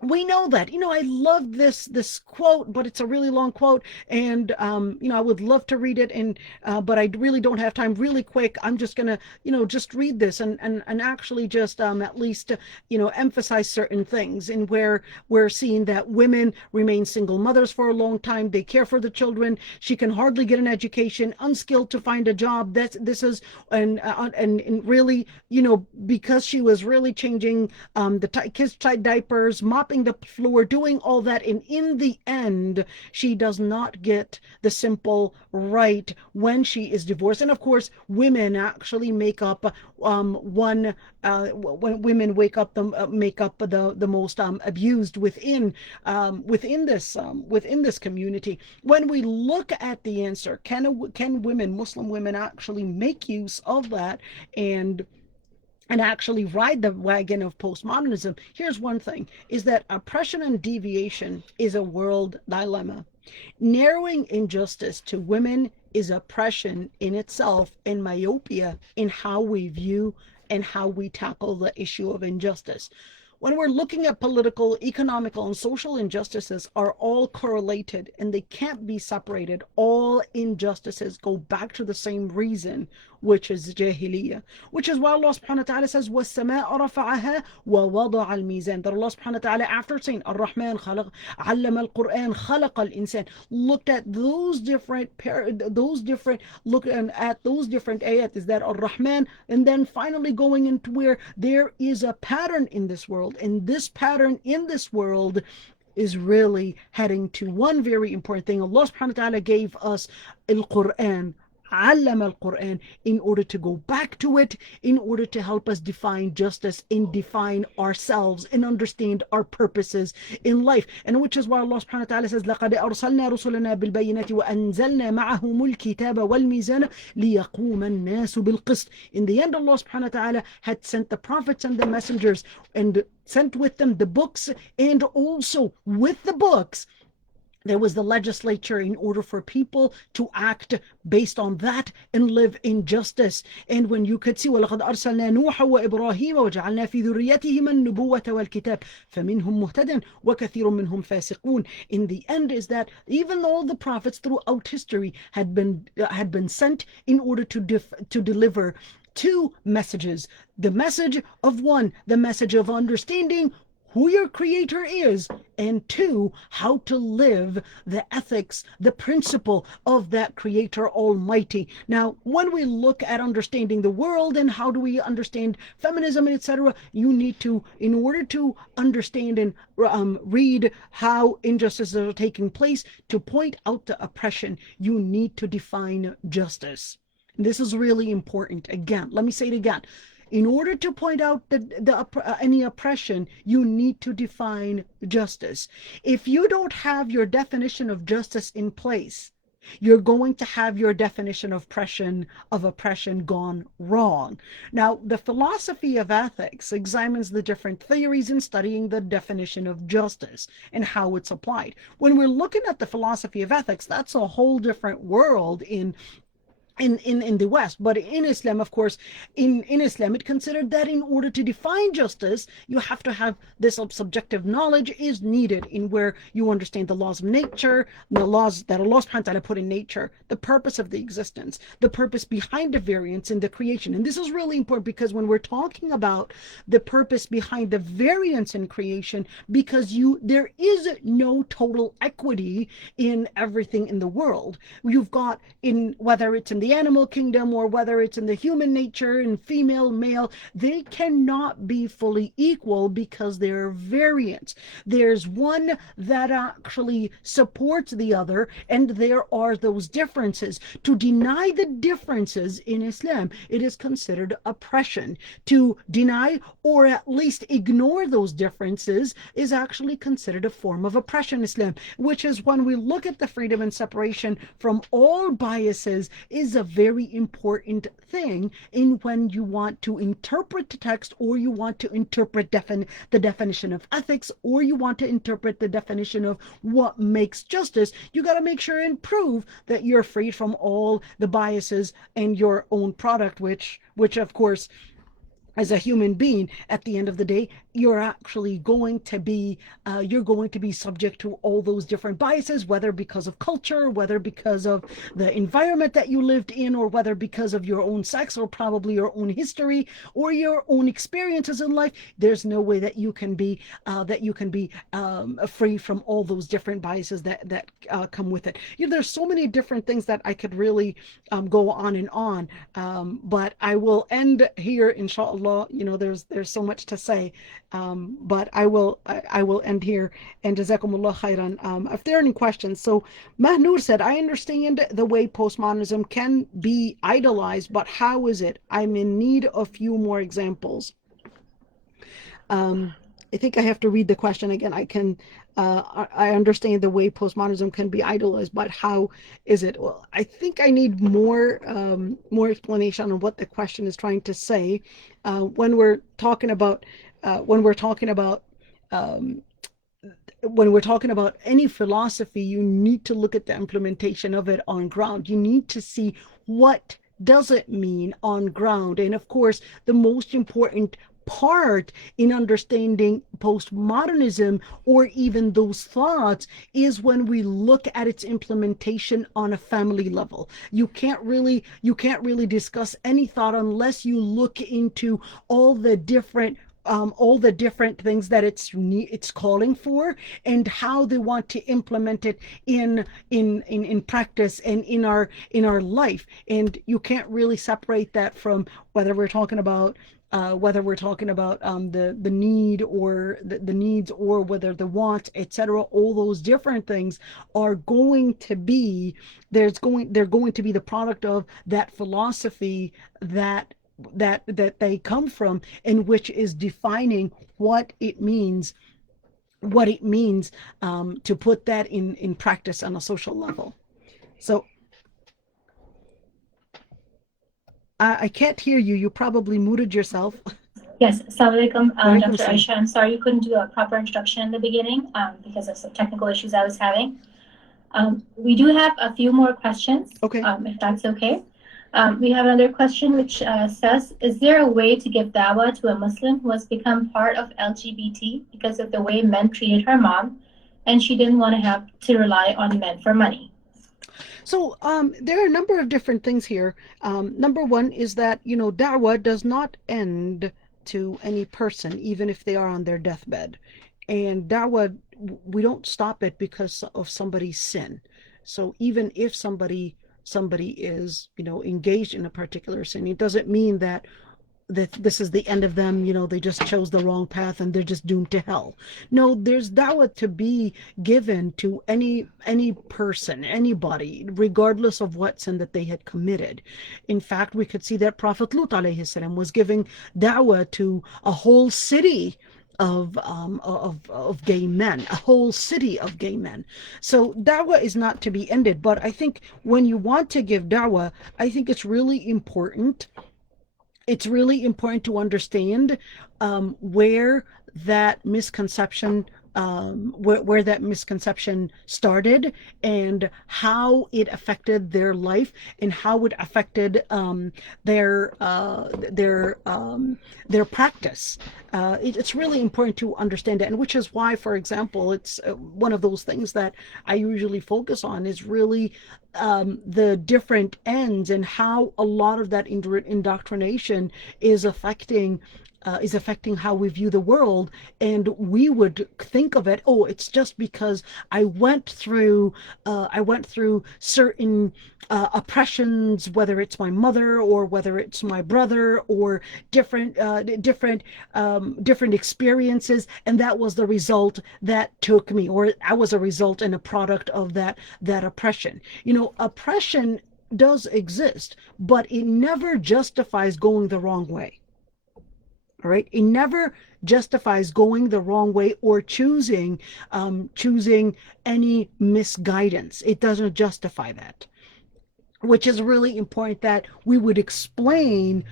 We know that. I love this quote, but it's a really long quote, and I would love to read it, and but I really don't have time. Really quick, I'm just gonna just read this, and actually just at least emphasize certain things, and where we're seeing that women remain single mothers for a long time. They care for the children. She can hardly get an education, unskilled to find a job. This is and really, because she was really changing the kids' diapers, mopping the floor, doing all that, and in the end she does not get the simple right when she is divorced. And of course, women actually make up when women make up the most abused within this community. When we look at the answer, can Muslim women actually make use of that and actually ride the wagon of postmodernism? Here's one thing, is that oppression and deviation is a world dilemma. Narrowing injustice to women is oppression in itself, and myopia in how we view and how we tackle the issue of injustice. when we're looking at political, economical, and social injustices are all correlated and they can't be separated. All injustices go back to the same reason, which is jahiliyyah. Which is why Allah subhanahu wa ta'ala says, وَالسَّمَاءَ رَفَعَهَا وَوَضَعَ الْمِيزَانَ. That Allah subhanahu wa ta'ala, after saying, Ar-Rahman khalaq, allama al-Quran, khalaqa al-insan, looked at those different, looking at those different ayat, is that Ar-Rahman, and then finally going into where there is a pattern in this world, and this pattern in this world is really heading to one very important thing. Allah subhanahu wa ta'ala gave us al-Quran, علم al-Quran, in order to go back to it, in order to help us define justice and define ourselves and understand our purposes in life. And which is why Allah subhanahu wa ta'ala says, لَقَدْ أَرْسَلْنَا رُسُلَنَا بِالْبَيِّنَاتِ وَأَنزَلْنَا مَعَهُمُ الْكِتَابَ وَالْمِيزَانَ لِيَقُومَ النَّاسُ بِالْقِسْطِ. In the end, Allah subhanahu wa ta'ala had sent the prophets and the messengers and sent with them the books, and also with the books there was the legislature in order for people to act based on that and live in justice. And when you could see, وَلَقَدْ أَرْسَلْنَا نُوحًا وَإِبْرَاهِيمَ وَجَعَلْنَا فِي ذُرِّيَّتِهِمَا النُّبُوَّةَ وَالْكِتَابَ فَمِنْهُمْ مُهْتَدٍ وَكَثِيرٌ مِنْهُمْ فَاسِقُونَ. In the end is that even though the prophets throughout history had been sent in order to deliver two messages, the message of one, the message of understanding who your creator is, and two, how to live the ethics, the principle of that creator almighty. Now, when we look at understanding the world and how do we understand feminism and etc., you need to, in order to understand and read how injustices are taking place, to point out the oppression, you need to define justice. This is really important. Again, let me say it again. In order to point out any oppression, you need to define justice. If you don't have your definition of justice in place, you're going to have your definition of oppression gone wrong. Now, the philosophy of ethics examines the different theories in studying the definition of justice and how it's applied. When we're looking at the philosophy of ethics, that's a whole different world in the West. But in Islam, of course, in Islam, it considered that in order to define justice, you have to have this subjective knowledge is needed in where you understand the laws of nature, the laws that Allah subhanahu wa ta'ala put in nature, the purpose of the existence, the purpose behind the variance in the creation. And this is really important because when we're talking about the purpose behind the variance in creation, because there is no total equity in everything in the world. You've got, in whether it's in the animal kingdom or whether it's in the human nature and female, male, they cannot be fully equal because they're variants. There's one that actually supports the other, and there are those differences. To deny the differences in Islam, it is considered oppression. To deny or at least ignore those differences is actually considered a form of oppression in Islam, which is when we look at the freedom and separation from all biases is a very important thing in when you want to interpret the text, or you want to interpret the definition of ethics, or you want to interpret the definition of what makes justice. You got to make sure and prove that you're free from all the biases and your own product, which of course, as a human being, at the end of the day, you're actually going to be subject to all those different biases, whether because of culture, whether because of the environment that you lived in, or whether because of your own sex, or probably your own history or your own experiences in life. There's no way that you can be free from all those different biases that come with it. There's so many different things that I could really go on and on, but I will end here, inshallah. There's so much to say. But I will end here, and jazakumullah khairan. If there are any questions. So Mahnur said, I understand the way postmodernism can be idolized, but how is it? I'm in need of a few more examples. I think I have to read the question again. I understand the way postmodernism can be idolized, but how is it? Well, I think I need more explanation on what the question is trying to say. When we're talking about any philosophy, you need to look at the implementation of it on ground. You need to see what does it mean on ground. And of course, the most important part in understanding postmodernism or even those thoughts is when we look at its implementation on a family level. You can't really discuss any thought unless you look into all the different things that it's calling for and how they want to implement it in practice and in our life. And you can't really separate that from whether we're talking about the need or the needs, or whether the wants, etc. All those different things are going to be they're going to be the product of that philosophy that they come from, and which is defining what it means to put that in practice on a social level. So I can't hear you. You probably muted yourself. Yes, Assalamu alaikum, Walaikum Dr. assalam. Aysha. I'm sorry you couldn't do a proper introduction in the beginning because of some technical issues I was having. We do have a few more questions, Okay. If that's okay. We have another question which says, is there a way to give dawah to a Muslim who has become part of LGBT because of the way men treated her mom, and she didn't want to have to rely on men for money? So there are a number of different things here. Number one is that, da'wah does not end to any person, even if they are on their deathbed. And da'wah, we don't stop it because of somebody's sin. So even if somebody is, engaged in a particular sin, it doesn't mean that this is the end of them, they just chose the wrong path and they're just doomed to hell. No, there's dawah to be given to any person, anybody, regardless of what sin that they had committed. In fact, we could see that Prophet Lut alayhi salam was giving dawah to a whole city of gay men, a whole city of gay men. So dawah is not to be ended. But I think when you want to give dawah, I think it's really important to understand where that misconception started, and how it affected their life, and how it affected their practice. It's really important to understand that, and which is why, for example, it's one of those things that I usually focus on is really the different ends, and how a lot of that indoctrination is affecting how we view the world. And we would think of it, oh, it's just because I went through certain oppressions, whether it's my mother or whether it's my brother, or different experiences, and that was the result that took me, or I was a result and a product of that oppression. Oppression does exist, but it never justifies going the wrong way. All right. It never justifies going the wrong way or choosing any misguidance. It doesn't justify that, which is really important that we would explain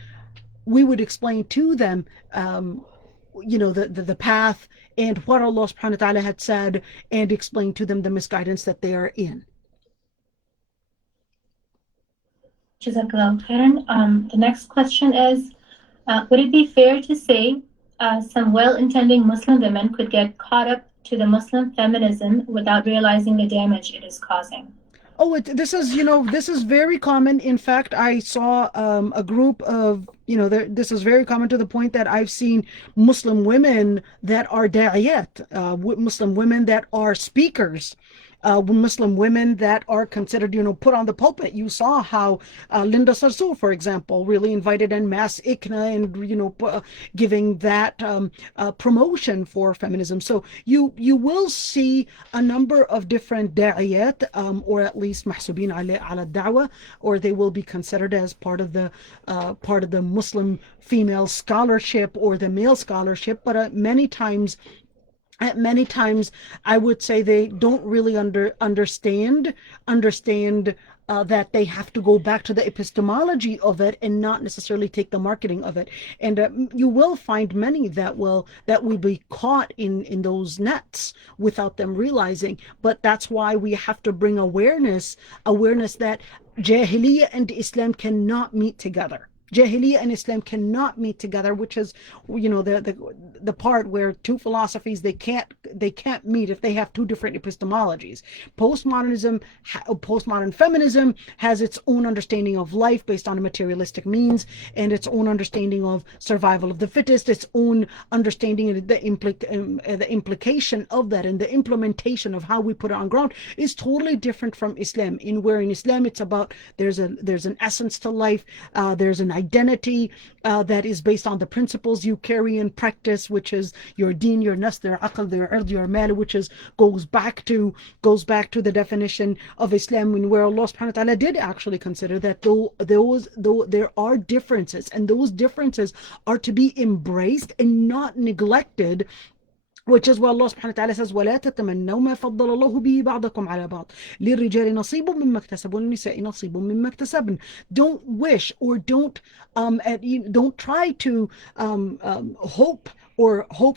to them, the path and what Allah subhanahu wa ta'ala had said, and explain to them the misguidance that they are in. Jazakallah khairan. The next question is, would it be fair to say some well-intending Muslim women could get caught up to the Muslim feminism without realizing the damage it is causing? Oh, this is very common. In fact, I saw a group of, this is very common to the point that I've seen Muslim women that are da'iyat, Muslim women that are speakers, Muslim women that are considered, put on the pulpit. You saw how Linda Sarsour, for example, really invited en masse ICNA and, giving that promotion for feminism. So you will see a number of different da'iyat, or at least mahsubin ala da'wah, or they will be considered as part of the Muslim female scholarship or the male scholarship. But many times, I would say they don't really understand that they have to go back to the epistemology of it and not necessarily take the marketing of it. And you will find many that will be caught in those nets without them realizing. But that's why we have to bring awareness that Jahiliyyah and Islam cannot meet together. Jahiliyyah and Islam cannot meet together, which is, the part where two philosophies, they can't meet if they have two different epistemologies. Postmodern feminism has its own understanding of life based on a materialistic means, and its own understanding of survival of the fittest, its own understanding of the implication of that, and the implementation of how we put it on ground is totally different from Islam. In Islam it's about, there's an essence to life, there's an identity that is based on the principles you carry in practice, which is your deen, your nas, your aql, your ird, your mal, which is goes back to the definition of Islam, and where Allah subhanahu wa ta'ala did actually consider that though there are differences, and those differences are to be embraced and not neglected, which is why Allah subhanahu wa ta'ala says, وَلَا تَتَمَنَّوْا مَا فَضَّلَ اللَّهُ بِهِ بَعْضَكُمْ عَلَى بَعْضٍ لِلرِّجَالِ نَصِيبٌ مِّمَّا اكْتَسَبُوا وَلِلنِّسَاءِ نَصِيبٌ مِّمَّا اكْتَسَبْنَ. Don't wish, or don't try to hope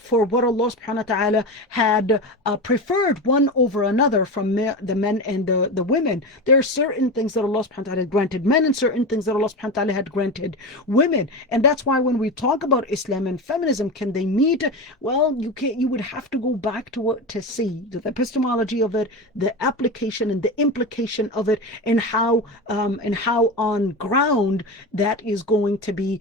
for what Allah subhanahu wa ta'ala had preferred one over another from the men and the women. There are certain things that Allah subhanahu wa ta'ala had granted men, and certain things that Allah subhanahu wa ta'ala had granted women. And that's why when we talk about Islam and feminism, can they meet? Well, you would have to go back to see the epistemology of it, the application and the implication of it, and how on ground that is going to be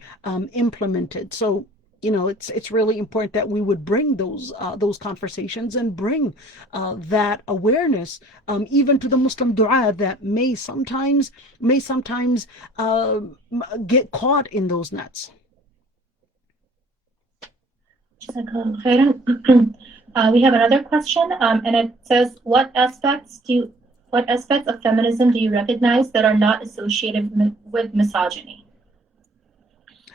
implemented. So it's really important that we would bring those conversations, and bring that awareness, even to the Muslim du'a that may sometimes get caught in those nets. We have another question, and it says, what aspects of feminism do you recognize that are not associated with misogyny?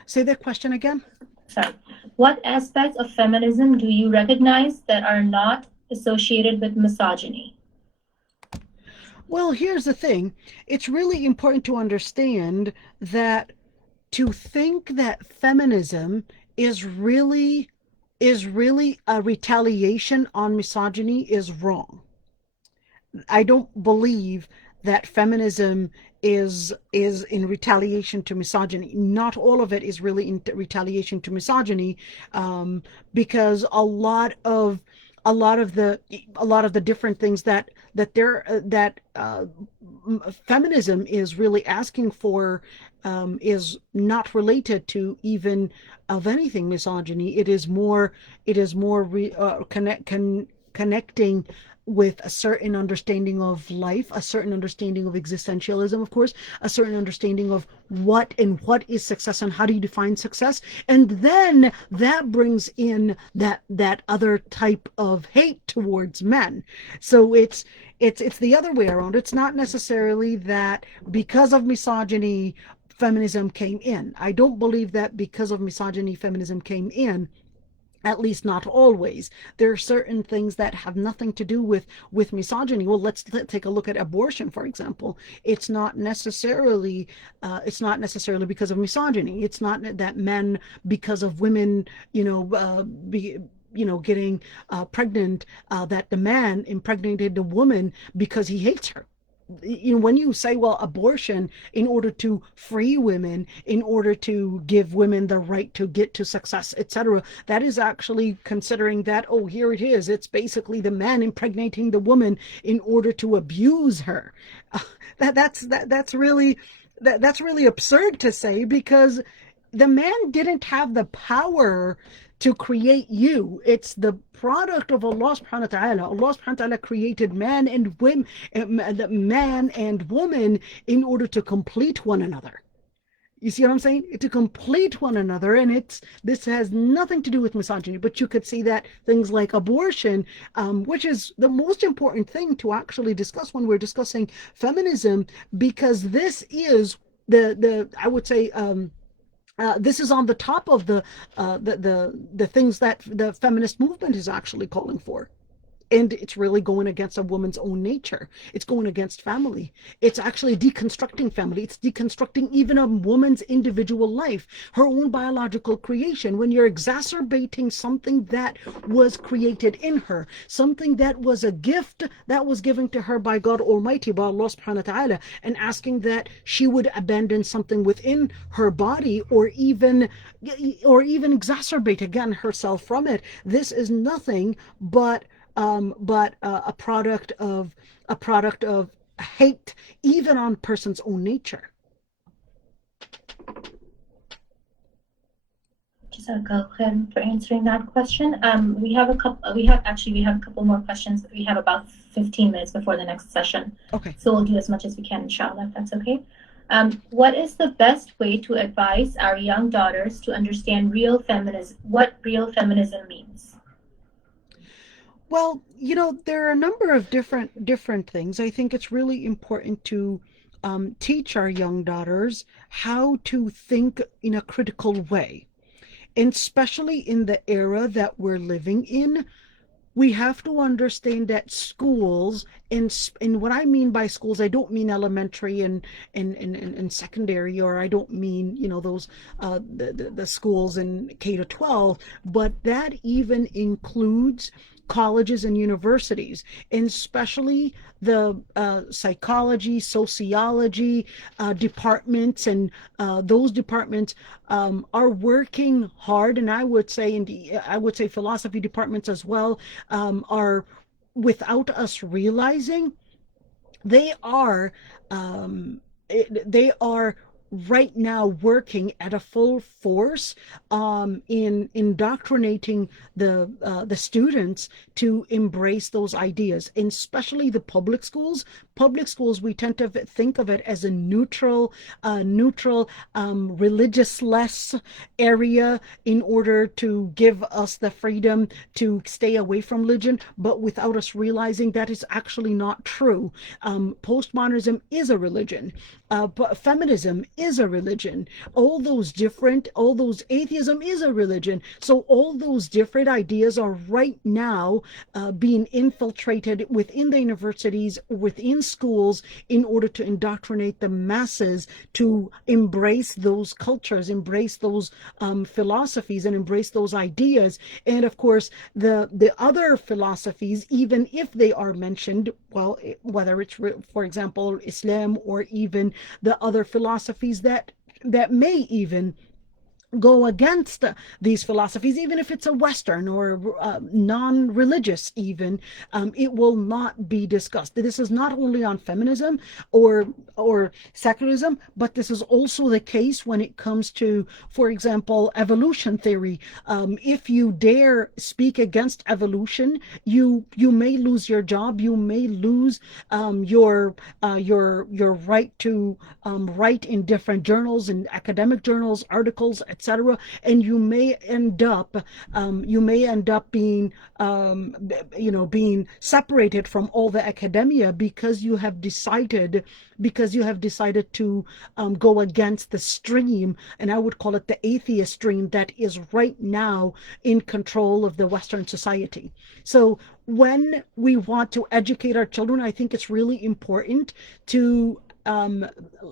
Say that question again. Sorry. What aspects of feminism do you recognize that are not associated with misogyny? Well, here's the thing. It's really important to understand that to think that feminism is really a retaliation on misogyny is wrong. I don't believe that feminism is in retaliation to misogyny. Not all of it is really in retaliation to misogyny, because a lot of the different things that feminism is really asking for is not related to even of anything misogyny. It is more connecting with a certain understanding of life, a certain understanding of existentialism, of course, a certain understanding of what is success, and how do you define success. And then that brings in that other type of hate towards men. So it's the other way around. It's not necessarily that because of misogyny feminism came in. I don't believe that because of misogyny feminism came in. At least not always. There are certain things that have nothing to do with misogyny. Well, let's take a look at abortion, for example. It's not necessarily because of misogyny. It's not that men, because of women, getting pregnant, that the man impregnated the woman because he hates her. When you say, well, abortion in order to free women, in order to give women the right to get to success, etc., that is actually considering that, oh, here it is, it's basically the man impregnating the woman in order to abuse her. That's really absurd to say, because the man didn't have the power to create you. It's the product of Allah subhanahu wa ta'ala. Allah subhanahu wa ta'ala created man and women, man and woman, in order to complete one another. You see what I'm saying? To complete one another. And this has nothing to do with misogyny, but you could see that things like abortion, which is the most important thing to actually discuss when we're discussing feminism, because this is I would say, this is on the top of the things that the feminist movement is actually calling for. And it's really going against a woman's own nature. It's going against family. It's actually deconstructing family. It's deconstructing even a woman's individual life, her own biological creation. When you're exacerbating something that was created in her, something that was a gift that was given to her by God Almighty, by Allah subhanahu wa ta'ala, and asking that she would abandon something within her body, or even exacerbate again herself from it. This is nothing but a product of hate, even on person's own nature. Jazakallah khair for answering that question. We have a couple more questions. We have about 15 minutes before the next session. Okay. So we'll do as much as we can, inshallah, if that's okay. What is the best way to advise our young daughters to understand what real feminism means? Well, there are a number of different things. I think it's really important to teach our young daughters how to think in a critical way. And especially in the era that we're living in, we have to understand that schools, and what I mean by schools, I don't mean elementary and secondary, or I don't mean those the schools in K to 12, but that even includes colleges and universities, and especially the psychology, sociology departments, and those departments are working hard, and I would say philosophy departments as well, are, without us realizing, they are right now working at a full force in indoctrinating the students to embrace those ideas, and especially the public schools. Public schools, we tend to think of it as a neutral, religious-less area in order to give us the freedom to stay away from religion, but without us realizing that is actually not true. Postmodernism is a religion. But feminism is a religion. All those atheism is a religion. So all those different ideas are right now being infiltrated within the universities, within schools, in order to indoctrinate the masses to embrace those cultures, embrace those philosophies, and embrace those ideas. And of course, the other philosophies, even if they are mentioned, well, whether it's, for example, Islam, or even the other philosophies that may even go against these philosophies, even if it's a Western or non-religious even, it will not be discussed. This is not only on feminism or secularism, but this is also the case when it comes to, for example, evolution theory. If you dare speak against evolution, you may lose your job. You may lose your right to write in different journals, in academic journals, articles, etc. And you may end up being being separated from all the academia because you have decided to go against the stream, and I would call it the atheist stream, that is right now in control of the Western society. So when we want to educate our children, I think it's really important to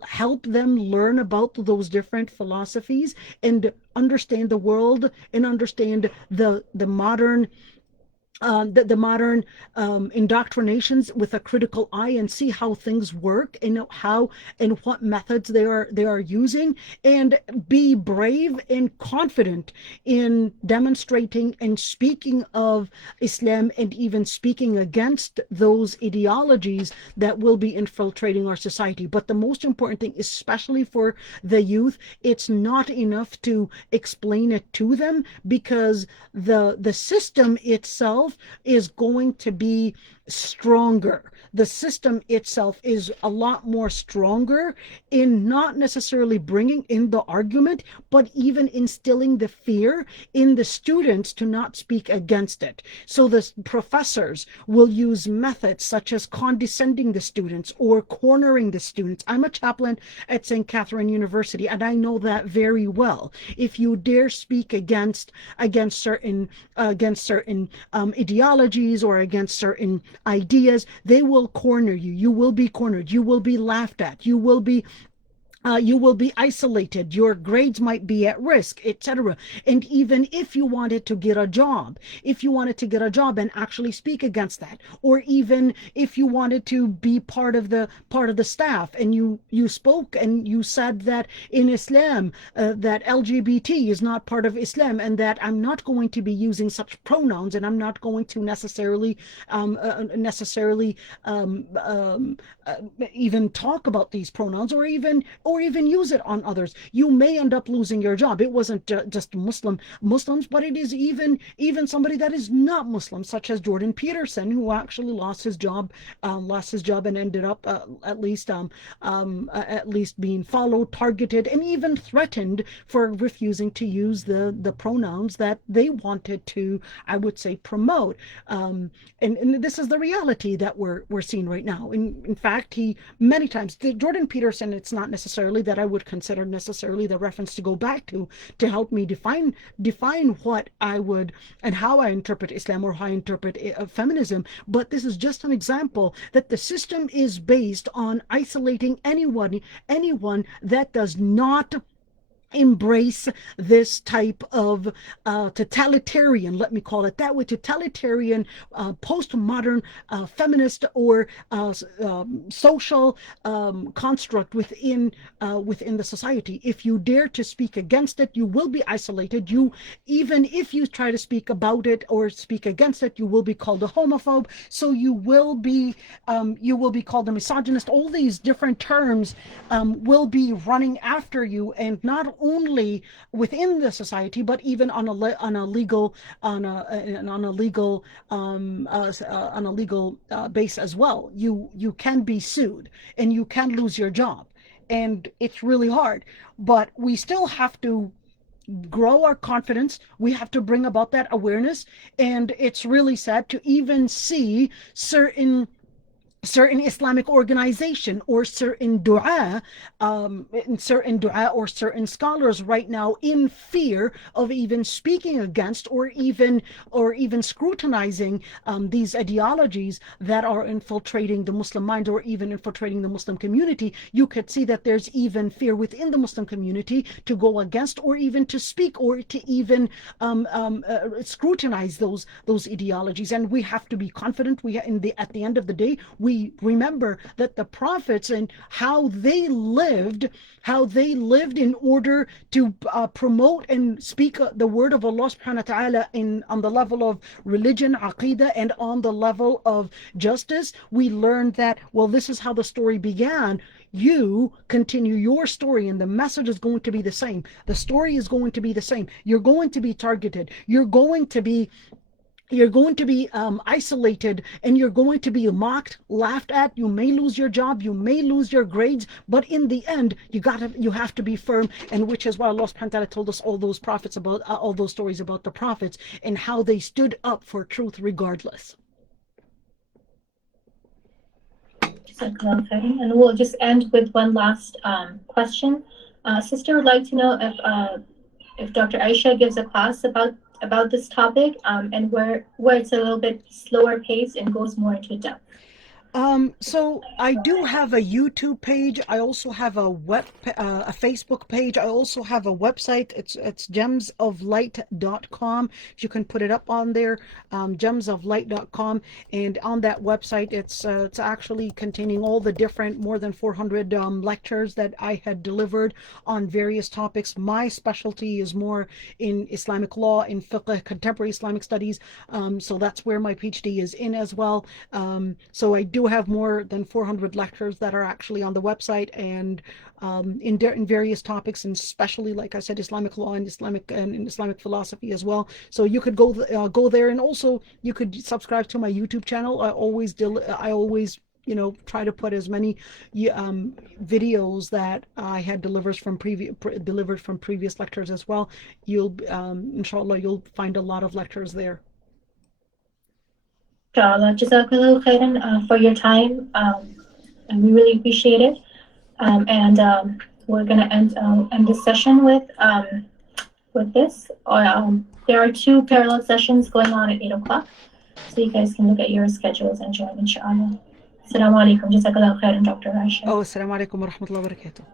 help them learn about those different philosophies and understand the world, and understand the modern indoctrinations with a critical eye, and see how things work, and what methods they are using, and be brave and confident in demonstrating and speaking of Islam, and even speaking against those ideologies that will be infiltrating our society. But the most important thing, especially for the youth, it's not enough to explain it to them, because the system itself is going to be stronger. The system itself is a lot more stronger in not necessarily bringing in the argument, but even instilling the fear in the students to not speak against it. So the professors will use methods such as condescending the students or cornering the students. I'm a chaplain at St. Catherine University, and I know that very well. If you dare speak against certain ideologies or against certain ideas, they will corner you. You will be cornered. You will be laughed at. You will be isolated. Your grades might be at risk, etc. And even if you wanted to get a job, and actually speak against that, or even if you wanted to be part of the staff, and you spoke and you said that in Islam, that LGBT is not part of Islam, and that I'm not going to be using such pronouns, and I'm not going to necessarily even talk about these pronouns, or even use it on others, you may end up losing your job. It wasn't just Muslims, but it is even somebody that is not Muslim, such as Jordan Peterson, who actually lost his job and ended up at least being followed, targeted, and even threatened for refusing to use the pronouns that they wanted to, I would say, promote. And this is the reality that we're seeing right now. In fact, he many times, Jordan Peterson, it's not necessarily that I would consider necessarily the reference to go back to help me define what I would and how I interpret Islam, or how I interpret feminism. But this is just an example that the system is based on isolating anyone that does not embrace this type of totalitarian, let me call it that way, totalitarian, postmodern, feminist, or social construct within the society. If you dare to speak against it, you will be isolated. Even if you try to speak about it or speak against it, you will be called a homophobe. So you will be called a misogynist. All these different terms will be running after you, and not only within the society, but even on a legal base as well. You can be sued, and you can lose your job, and it's really hard. But we still have to grow our confidence. We have to bring about that awareness, and it's really sad to even see certain Islamic organization or certain dua or certain scholars right now in fear of even speaking against, or even scrutinizing these ideologies that are infiltrating the Muslim mind, or even infiltrating the Muslim community. You could see that there's even fear within the Muslim community to go against, or even to speak, or to even scrutinize those ideologies. And we have to be confident. At the end of the day, we remember that the prophets and how they lived in order to promote and speak the word of Allah subhanahu wa ta'ala on the level of religion, aqidah, and on the level of justice. We learned that, well, this is how the story began. You continue your story, and the message is going to be the same. The story is going to be the same. You're going to be targeted. You're going to be isolated, and you're going to be mocked, laughed at. You may lose your job, you may lose your grades, but in the end, you have to be firm. And which is why Allah subhanahu wa ta'ala told us all those stories about the prophets and how they stood up for truth regardless. And we'll just end with one last question. Sister would like to know if Dr. Aysha gives a class about this topic, and where it's a little bit slower pace and goes more into depth. So I do have a YouTube page. I also have a Facebook page. I also have a website. It's gemsoflight.com. You can put it up on there, gemsoflight.com. And on that website, it's actually containing all the different more than 400 lectures that I had delivered on various topics. My specialty is more in Islamic law, in fiqh, contemporary Islamic studies. So that's where my PhD is in as well. So I do do have more than 400 lectures that are actually on the website, and in various topics, and especially, like I said, Islamic law and Islamic philosophy as well. So you could go there, and also you could subscribe to my YouTube channel. I always try to put as many videos that I had delivered from previous lectures as well. Inshallah, you'll find a lot of lectures there. Inshallah. Jazakallahu khairan for your time. And we really appreciate it. We're gonna end this session with this. There are 2 parallel sessions going on at 8 o'clock, so you guys can look at your schedules and join, inshallah. Assalamu alaikum. Jazakallahu khairan, Dr. Aysha. Assalamu alaikum wa rahmatullahi wa barakatuh.